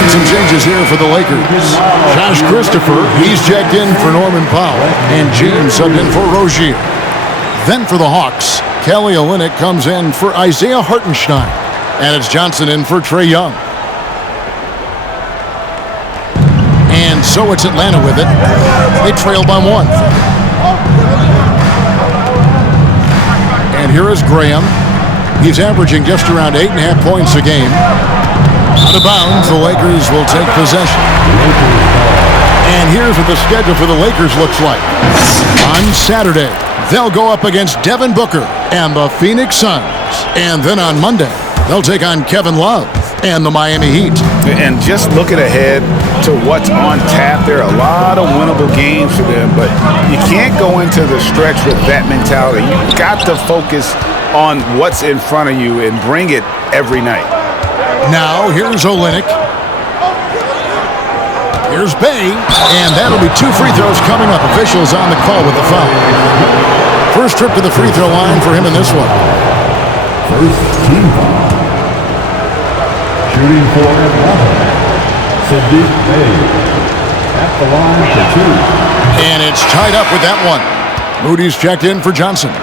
Some changes here for the Lakers. Josh Christopher, he's checked in for Norman Powell, and James subbed in for Rozier. Then for the Hawks, Kelly Olynyk comes in for Isaiah Hartenstein, and it's Johnson in for Trae Young. And so it's Atlanta with it. They trail by 1. And here is Graham. He's averaging just around 8.5 points a game. Out of bounds, the Lakers will take possession. And here's what the schedule for the Lakers looks like. On Saturday, they'll go up against Devin Booker and the Phoenix Suns. And then on Monday, they'll take on Kevin Love and the Miami Heat. And just looking ahead to what's on tap, there are a lot of winnable games for them, but you can't go into the stretch with that mentality. You've got to focus on what's in front of you and bring it every night. Now, here's Olynyk. Here's Bay, and that'll be 2 free throws coming up. Officials on the call with the foul. First trip to the free throw line for him in this one. First team foul. Shooting for Atlanta, Sadiq Bey. At the line for 2. And it's tied up with that one. Moody's checked in for Johnson.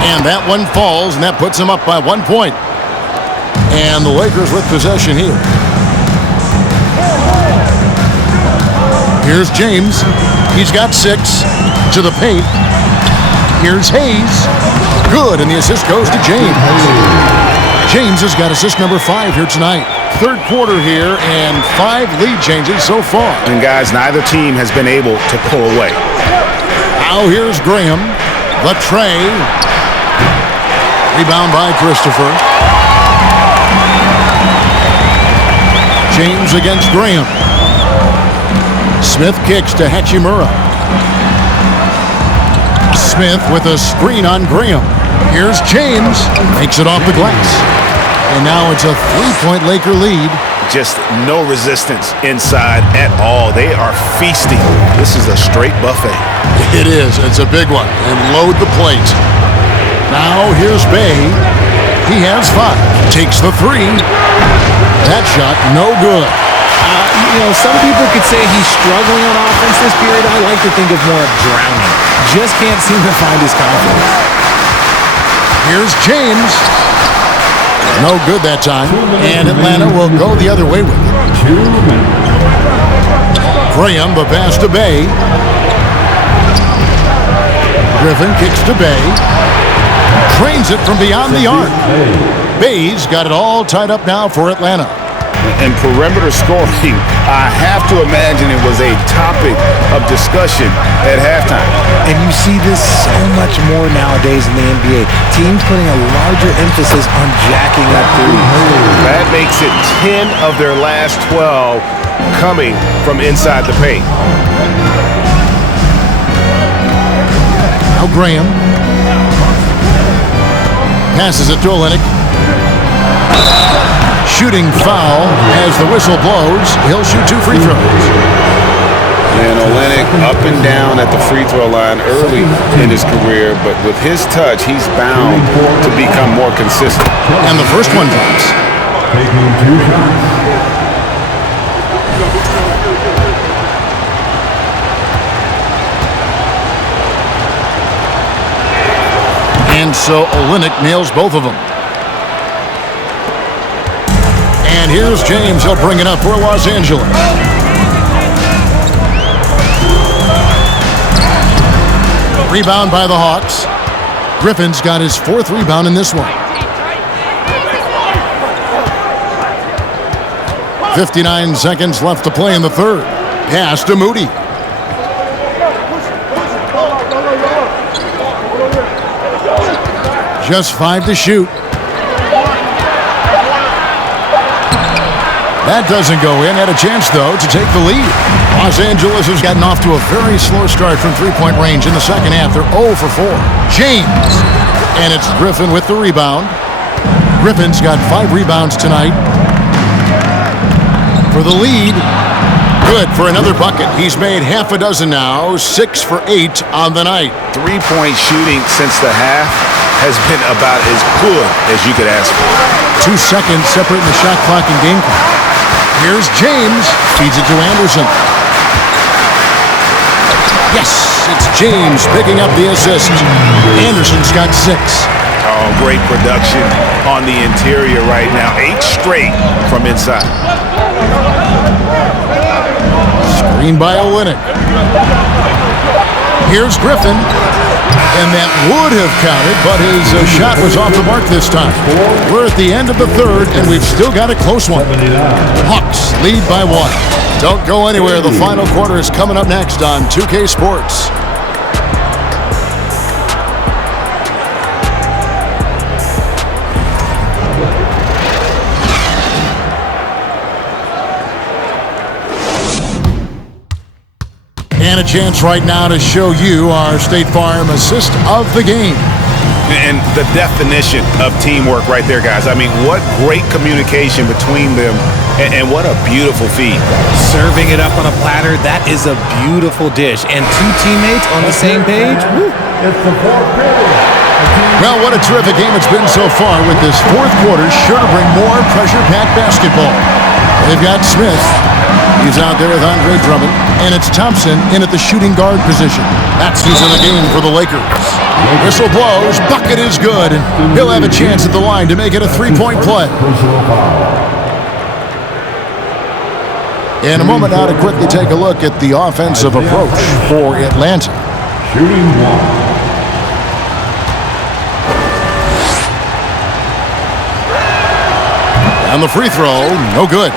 And that one falls, and that puts them up by 1 point. And the Lakers with possession here. Here's James. He's got 6 to the paint. Here's Hayes. Good, and the assist goes to James. James has got assist number 5 here tonight. Third quarter here, and 5 lead changes so far. And guys, neither team has been able to pull away. Now here's Graham. The tray. Rebound by Christopher. James against Graham. Smith kicks to Hachimura. Smith with a screen on Graham. Here's James. Makes it off the glass. And now it's a 3-point Laker lead. Just no resistance inside at all. They are feasting. This is a straight buffet. It is. It's a big one. And load the plate. Now here's Bay. He has 5. Takes the 3. That shot, no good. Some people could say he's struggling on offense this period. I like to think of more of drowning. Just can't seem to find his confidence. Here's James. No good that time. And Atlanta will go the other way with it. 2 minutes. Graham, the pass to Bay. Griffin kicks to Bay. Trains it from beyond the arc. Bay's got it all tied up now for Atlanta. And perimeter scoring, I have to imagine it was a topic of discussion at halftime. And you see this so much more nowadays in the NBA. Teams putting a larger emphasis on jacking up threes. That makes it 10 of their last 12 coming from inside the paint. Now Graham passes it to Olynyk. Shooting foul as the whistle blows. He'll shoot 2 free throws. And Olynyk up and down at the free throw line early in his career, but with his touch, he's bound to become more consistent. And the first one drops. Taking 2 shots. And so Olynyk nails both of them. And here's James. He'll bring it up for Los Angeles. Rebound by the Hawks. Griffin's got his 4th rebound in this one. 59 seconds left to play in the 3rd. Pass to Moody. Just 5 to shoot. That doesn't go in. Had a chance, though, to take the lead. Los Angeles has gotten off to a very slow start from 3-point range in the second half. They're 0 for 4. James. And it's Griffin with the rebound. Griffin's got 5 rebounds tonight. For the lead. Good for another bucket. He's made half a dozen now. 6 for 8 on the night. 3-point shooting since the half has been about as good as you could ask for. 2 seconds separating the shot clock and game clock. Here's James. Feeds it to Anderson. Yes, it's James picking up the assist. Anderson's got 6. Oh, great production on the interior right now. 8 straight from inside. Screen by Olynyk. Here's Griffin. And that would have counted, but his shot was off the mark this time. We're at the end of the 3rd, and we've still got a close one. Hawks lead by 1. Don't go anywhere. The final quarter is coming up next on 2K Sports. And a chance right now to show you our State Farm assist of the game. And the definition of teamwork right there, guys. I mean, what great communication between them, and what a beautiful feed. Serving it up on a platter, that is a beautiful dish. And 2 teammates on the same page. Woo. It's the 4th period. Well, what a terrific game it's been so far, with this 4th quarter sure to bring more pressure-packed basketball. They've got Smith. He's out there with Andre Drummond. And it's Thompson in at the shooting guard position. That's who's in the game for the Lakers. Whistle blows. Bucket is good. And he'll have a chance at the line to make it a 3-point play. In a moment now to quickly take a look at the offensive approach for Atlanta. Shooting 1. And the free throw, no good.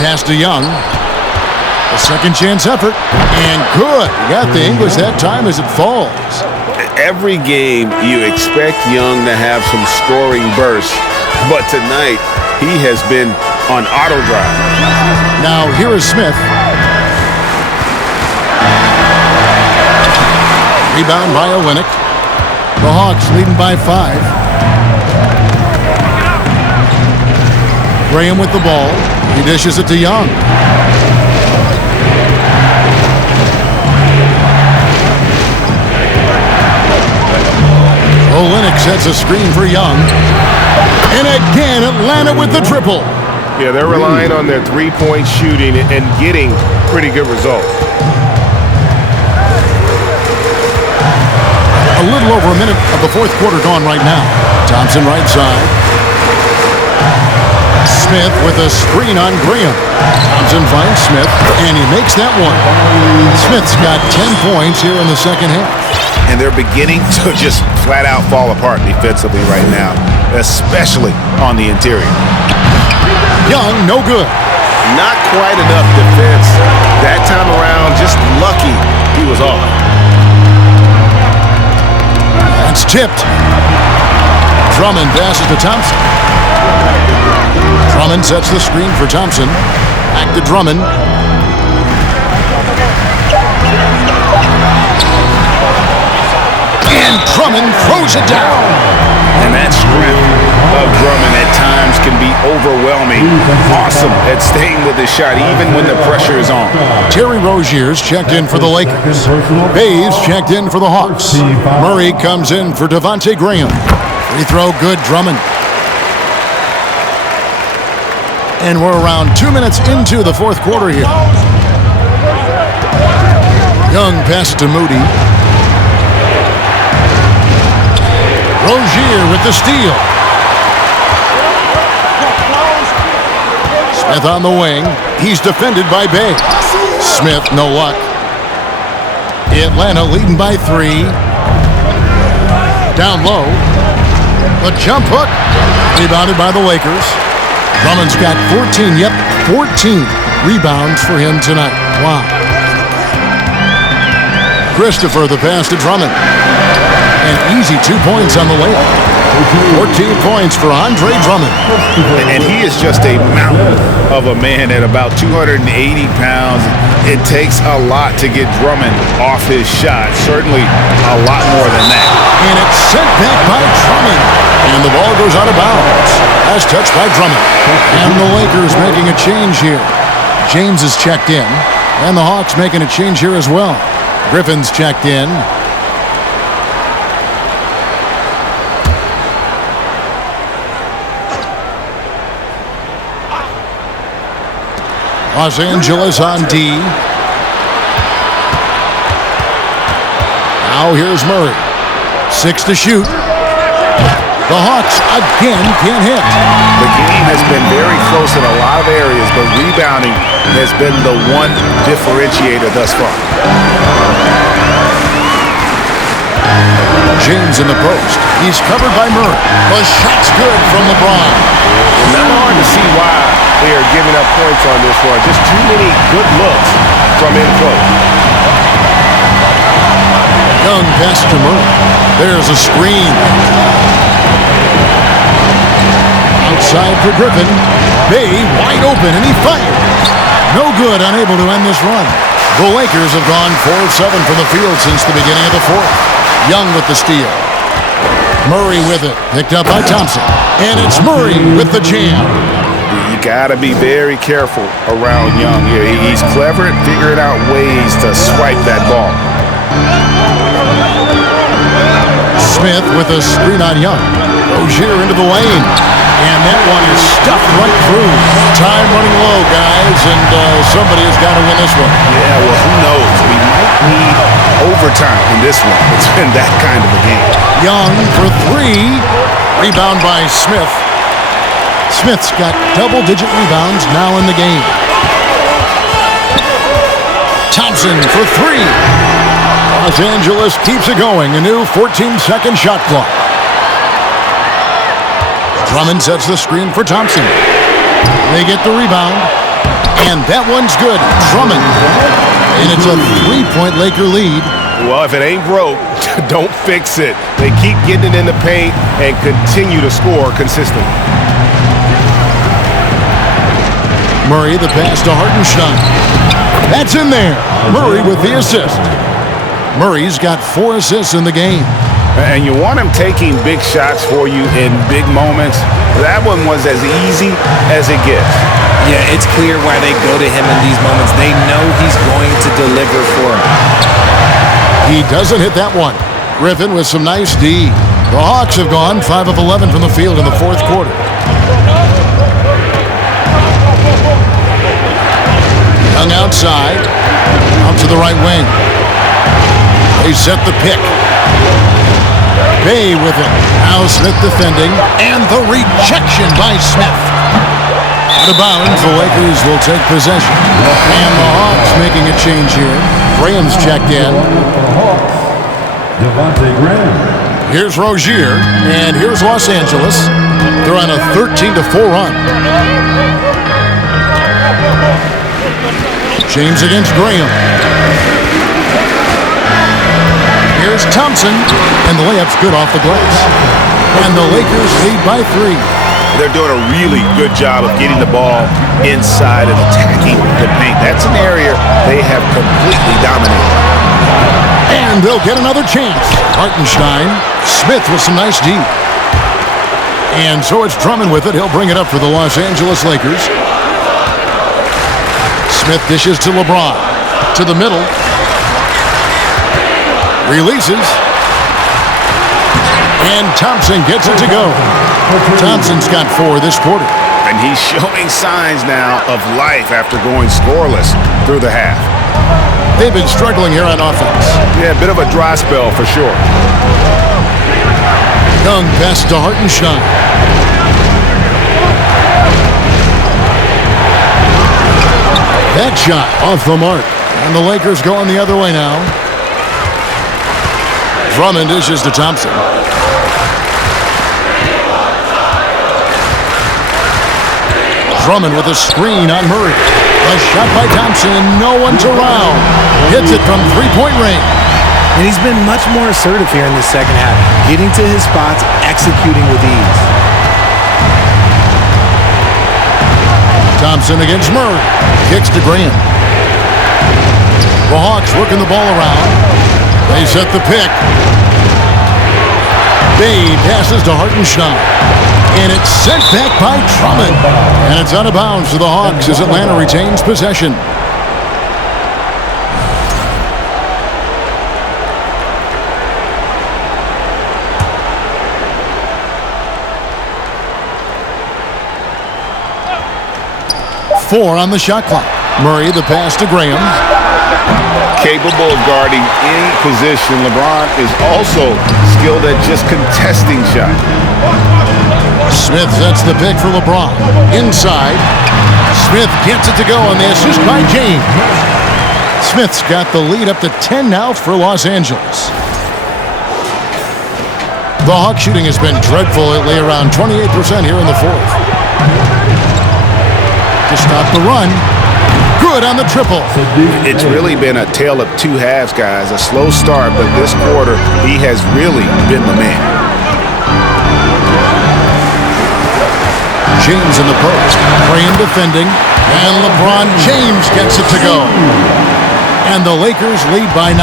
Pass to Young. A second chance effort. And good. He got the English that time as it falls. Every game you expect Young to have some scoring bursts, but tonight he has been on auto drive. Now here is Smith. Rebound by Olynyk. The Hawks leading by 5. Graham with the ball. He dishes it to Young. Olenek sets a screen for Young. And again, Atlanta with the triple. Yeah, they're relying on their three-point shooting and getting pretty good results. A little over a minute of the fourth quarter gone right now. Thompson right side. Smith with a screen on Graham. Thompson finds Smith, and he makes that one. Smith's got 10 points here in the second half. And they're beginning to just flat out fall apart defensively right now, especially on the interior. Young, no good. Not quite enough defense that time around. Just lucky he was off. That's tipped. Drummond passes to Thompson. Drummond sets the screen for Thompson. Back to Drummond. And Drummond throws it down. And that strength of Drummond at times can be overwhelming. Awesome at staying with his shot even when the pressure is on. Terry Rozier's checked in for the Lakers. Bays checked in for the Hawks. Murray comes in for Devontae Graham. Free throw good, Drummond. And we're around 2 minutes into the fourth quarter here. Young pass to Moody. Rozier with the steal. Smith on the wing. He's defended by Bay. Smith, no luck. Atlanta leading by 3. Down low. The jump hook. Rebounded by the Lakers. Drummond's got 14. Yep, 14 rebounds for him tonight. Wow. Christopher, the pass to Drummond. An easy 2 points on the layup. 14 points for Andre Drummond. And he is just a mountain of a man at about 280 pounds. It takes a lot to get Drummond off his shot. Certainly a lot more than that. And it's sent back by Drummond. And the ball goes out of bounds. As touched by Drummond. And the Lakers making a change here. James is checked in. And the Hawks making a change here as well. Griffin's checked in. Los Angeles on D. Now here's Murray. 6 to shoot. The Hawks again can't hit. The game has been very close in a lot of areas, but rebounding has been the one differentiator thus far. James in the post. He's covered by Murray. The shot's good from LeBron. Not hard to see why they are giving up points on this one. Just too many good looks from in close. Young pass to Murray. There's a screen. Outside for Griffin. Bay wide open and he fires. No good, unable to end this run. The Lakers have gone 4 of 7 from the field since the beginning of the fourth. Young with the steal. Murray with it. Picked up by Thompson. And it's Murray with the jam. You got to be very careful around Young here. He's clever at figuring out ways to swipe that ball. Smith with a screen on Young. Rozier into the lane. And that one is stuffed right through. Time running low, guys, and somebody has got to win this one. Yeah, well, who knows? We might need overtime in this one. It's been that kind of a game. Young for 3. Rebound by Smith. Smith's got double-digit rebounds now in the game. Thompson for 3. Los Angeles keeps it going. A new 14-second shot clock. Drummond sets the screen for Thompson. They get the rebound. And that one's good. Drummond. And it's a 3-point Laker lead. Well, if it ain't broke, don't fix it. They keep getting it in the paint and continue to score consistently. Murray, the pass to Hartenstein. That's in there. Murray with the assist. Murray's got 4 assists in the game. And you want him taking big shots for you in big moments. That one was as easy as it gets. Yeah, it's clear why they go to him in these moments. They know he's going to deliver for them. He doesn't hit that one. Griffin with some nice D. The Hawks have gone 5 of 11 from the field in the fourth quarter. Young outside. Out to the right wing. They set the pick. Bay with it. Now Smith defending. And the rejection by Smith. Out of bounds, the Lakers will take possession. And the Hawks making a change here. Graham's checked in. Here's Rozier, and here's Los Angeles. They're on a 13-4 run. James against Graham. Here's Thompson, and the layup's good off the glass. And the Lakers lead by 3. They're doing a really good job of getting the ball inside and attacking the paint. That's an area they have completely dominated. And they'll get another chance. Hartenstein, Smith with some nice D. And so it's Drummond with it. He'll bring it up for the Los Angeles Lakers. Smith dishes to LeBron. To the middle. Releases. And Thompson gets it to go. Thompson's got 4 this quarter. And he's showing signs now of life after going scoreless through the half. They've been struggling here on offense. Yeah, a bit of a dry spell for sure. Young pass to Hartenstein. That shot off the mark. And the Lakers going the other way now. Drummond dishes to Thompson. Drummond with a screen on Murray. A shot by Thompson, no one's around. Hits it from three-point range. And he's been much more assertive here in the second half, getting to his spots, executing with ease. Thompson against Murray. Kicks to Graham. The Hawks working the ball around. They set the pick. Bay passes to Hartenstein. And it's sent back by Drummond. And it's out of bounds to the Hawks as Atlanta retains possession. Four on the shot clock. Murray, the pass to Graham. Capable of guarding any position. LeBron is also skilled at just contesting shots. Smith sets the pick for LeBron. Inside. Smith gets it to go on the assist by James. Smith's got the lead up to 10 now for Los Angeles. The Hawk shooting has been dreadful lately, around 28% here in the fourth. To stop the run. Good on the triple. It's really been a tale of two halves, guys. A slow start, but this quarter, he has really been the man. James in the post. Graham defending. And LeBron James gets it to go. And the Lakers lead by 9.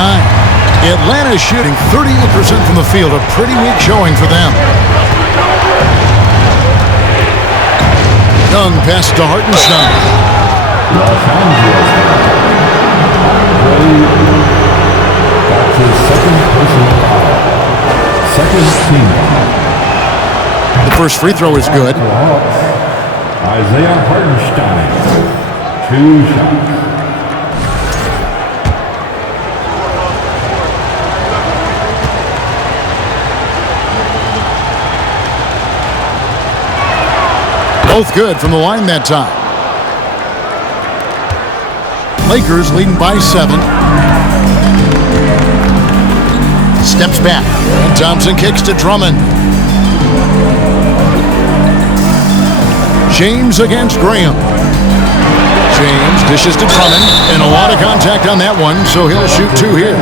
Atlanta's shooting 38% from the field. A pretty weak showing for them. Young pass to Hartenstein. Los Angeles. That's his second personal foul. Second team foul. The first free throw is good. Isaiah Hartenstein. 2 shots. Both good from the line that time. Lakers leading by 7. Steps back. And Thompson kicks to Drummond. James against Graham. James dishes to Drummond. And a lot of contact on that one, so he'll shoot 2 here.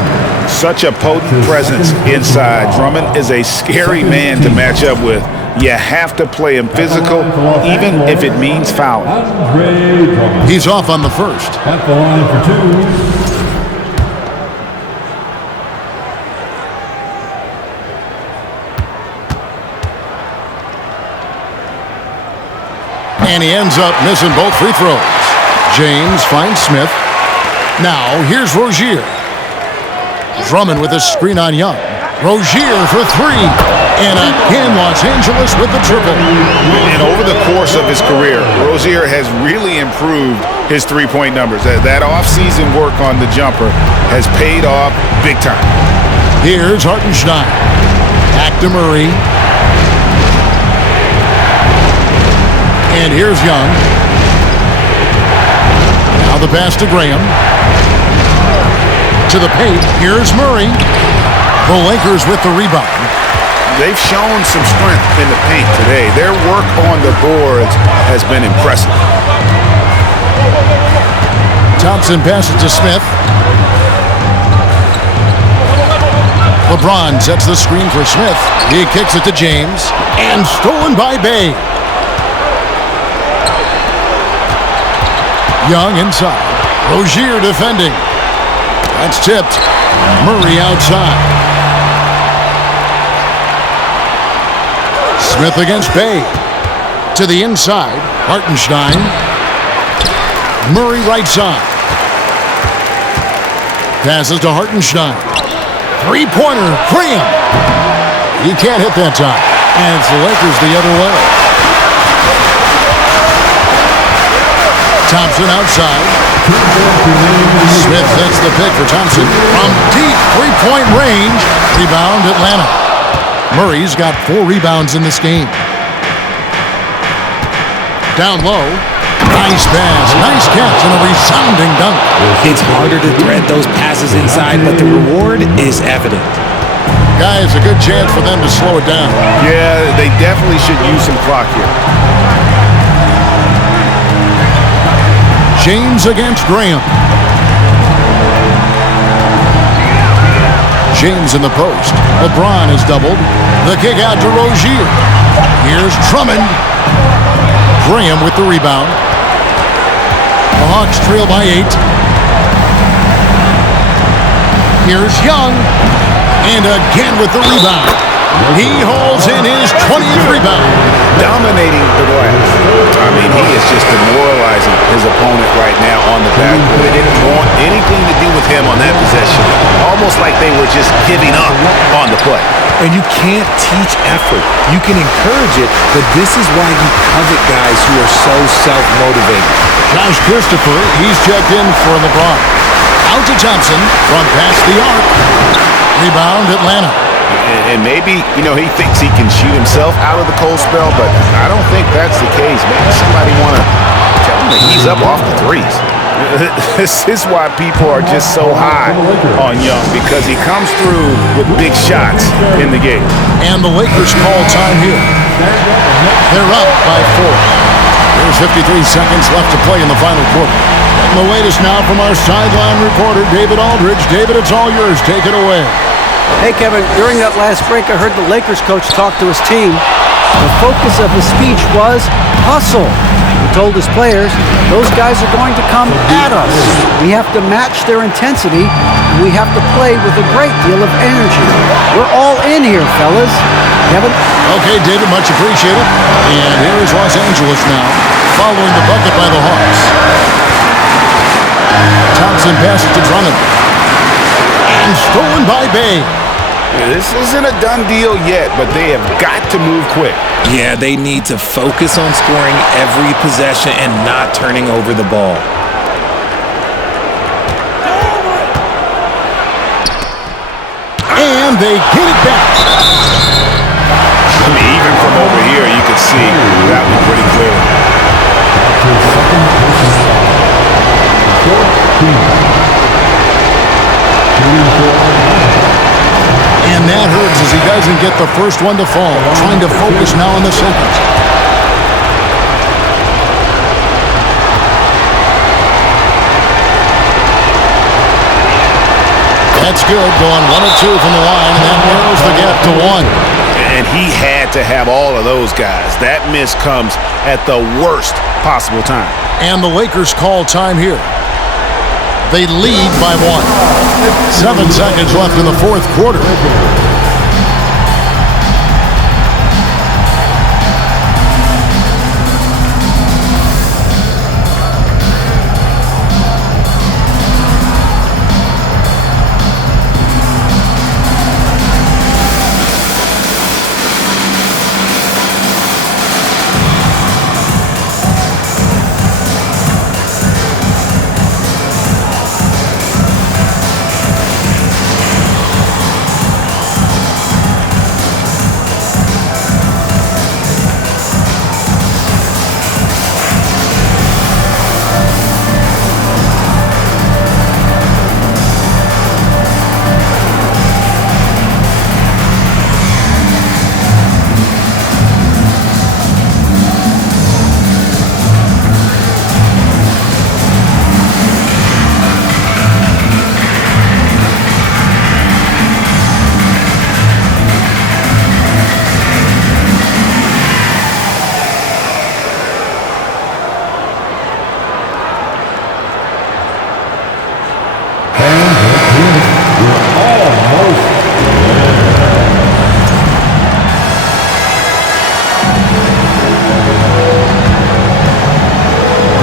Such a potent presence inside. Drummond is a scary man to match up with. You have to play him physical, even if it means fouling. He's off on the first. At the line for 2. And he ends up missing both free throws. James finds Smith. Now, here's Rozier. Drummond with a screen on Young. Rozier for three. And again, Los Angeles with the triple. And over the course of his career, Rozier has really improved his three-point numbers. That off-season work on the jumper has paid off big time. Here's Hartenstein. Back to Murray. And here's Young. Now the pass to Graham. To the paint. Here's Murray. The Lakers with the rebound. They've shown some strength in the paint today. Their work on the boards has been impressive. Thompson passes to Smith. LeBron sets the screen for Smith. He kicks it to James. And stolen by Bay. Young inside. Rozier defending. That's tipped. Murray outside. Smith against Bay. To the inside. Hartenstein. Murray right side. Passes to Hartenstein. Three-pointer. Graham. He can't hit that time. And it's the Lakers the other way. Thompson outside. Smith sets the pick for Thompson. From deep three-point range. Rebound Atlanta. Murray's got 4 rebounds in this game. Down low. Nice pass. Nice catch and a resounding dunk. It's harder to thread those passes inside, but the reward is evident. Guys, a good chance for them to slow it down. Yeah, they definitely should use some clock here. James against Graham. James in the post. LeBron is doubled. The kick out to Rozier. Here's Drummond. Graham with the rebound. The Hawks trail by 8. Here's Young. And again with the rebound. He holds in his 20th rebound. Dominating the glass. I mean, he is just demoralizing his opponent right now on the backboard. They didn't want anything to do with him on that possession. Almost like they were just giving up on the play. And you can't teach effort. You can encourage it, but this is why you covet guys who are so self-motivated. Josh Christopher, he's checked in for LeBron. Out to Thompson from past the arc. Rebound Atlanta. And maybe, he thinks he can shoot himself out of the cold spell, but I don't think that's the case. Maybe somebody want to tell him to ease up off the threes. This is why people are just so high on Young, because he comes through with big shots in the game. And the Lakers call time here. They're up by 4. There's 53 seconds left to play in the final quarter. And the latest now from our sideline reporter, David Aldridge. David, it's all yours. Take it away. Hey, Kevin, during that last break, I heard the Lakers coach talk to his team. The focus of his speech was hustle. He told his players, those guys are going to come at us. We have to match their intensity, and we have to play with a great deal of energy. We're all in here, fellas. Kevin? Okay, David, much appreciated. And here is Los Angeles now, following the bucket by the Hawks. Thompson passes to Drummond. And stolen by Bay. This isn't a done deal yet, but they have got to move quick. Yeah, they need to focus on scoring every possession and not turning over the ball. And they get it back. I mean, even from over here, you could see that one pretty clearly. And that hurts as he doesn't get the first one to fall. Trying to focus now on the second. That's good, going 1 of 2 from the line, and that narrows the gap to 1. And he had to have all of those guys. That miss comes at the worst possible time. And the Lakers call time here. They lead by 1. 7 seconds left in the fourth quarter.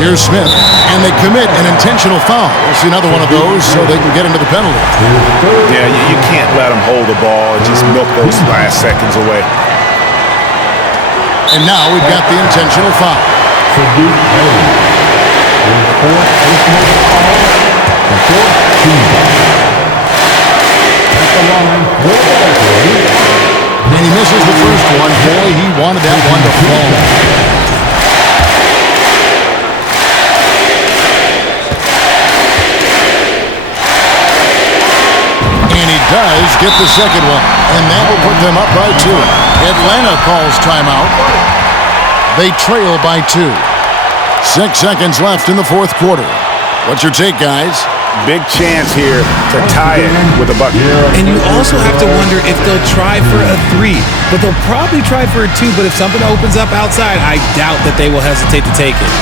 Here's Smith, and they commit an intentional foul. We'll see another one of those so they can get into the penalty. Yeah, you can't let them hold the ball and just milk those last seconds away. And now we've got the intentional foul. And he misses the first one. Boy, he wanted that one to fall. And he does get the second one. And that will put them up by 2. Atlanta calls timeout. They trail by 2. 6 seconds left in the fourth quarter. What's your take, guys? Big chance here to tie it with a bucket. And you also have to wonder if they'll try for a 3. But they'll probably try for a 2. But if something opens up outside, I doubt that they will hesitate to take it.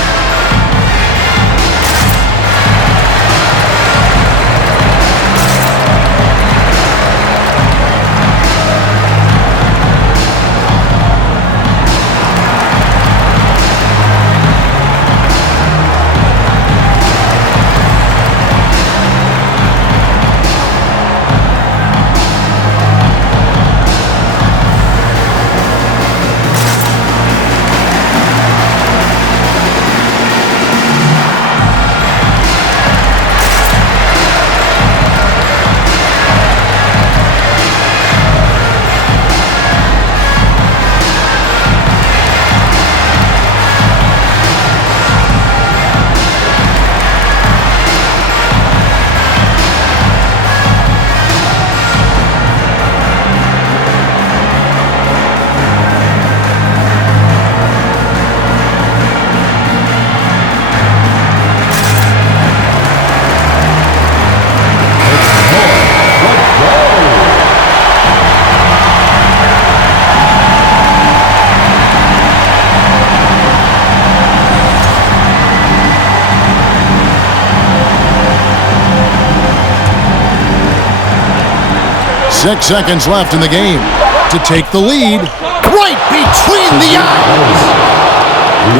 Six seconds left in the game to take the lead. Right between the eyes.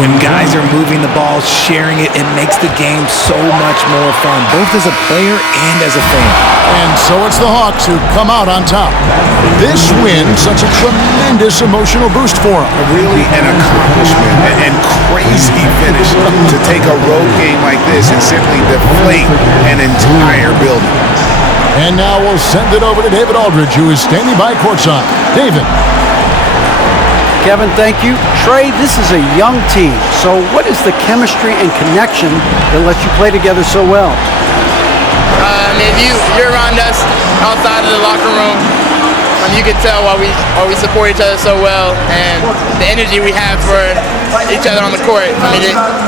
When guys are moving the ball, sharing it, it makes the game so much more fun, both as a player and as a fan. And so it's the Hawks who come out on top. This win, such a tremendous emotional boost for them. Really an accomplishment and crazy finish to take a road game like this and simply deflate an entire building. And now we'll send it over to David Aldridge, who is standing by courtside. David. Kevin, thank you. Trey, this is a young team. So what is the chemistry and connection that lets you play together so well? If you're around us outside of the locker room, you can tell why we support each other so well, and the energy we have for each other on the court.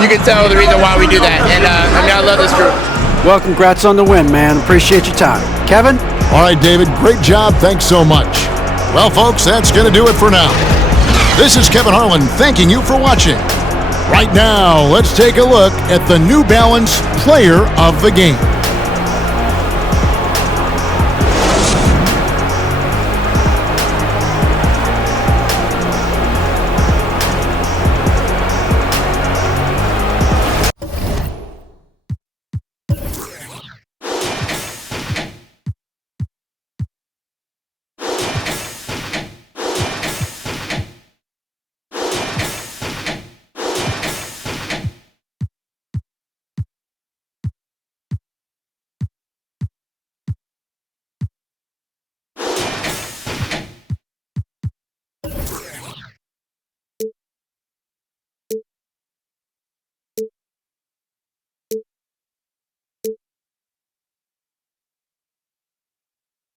You can tell the reason why we do that. And I love this group. Well, congrats on the win, man. Appreciate your time. Kevin? All right, David, great job. Thanks so much. Well, folks, that's going to do it for now. This is Kevin Harlan thanking you for watching. Right now, let's take a look at the New Balance Player of the Game.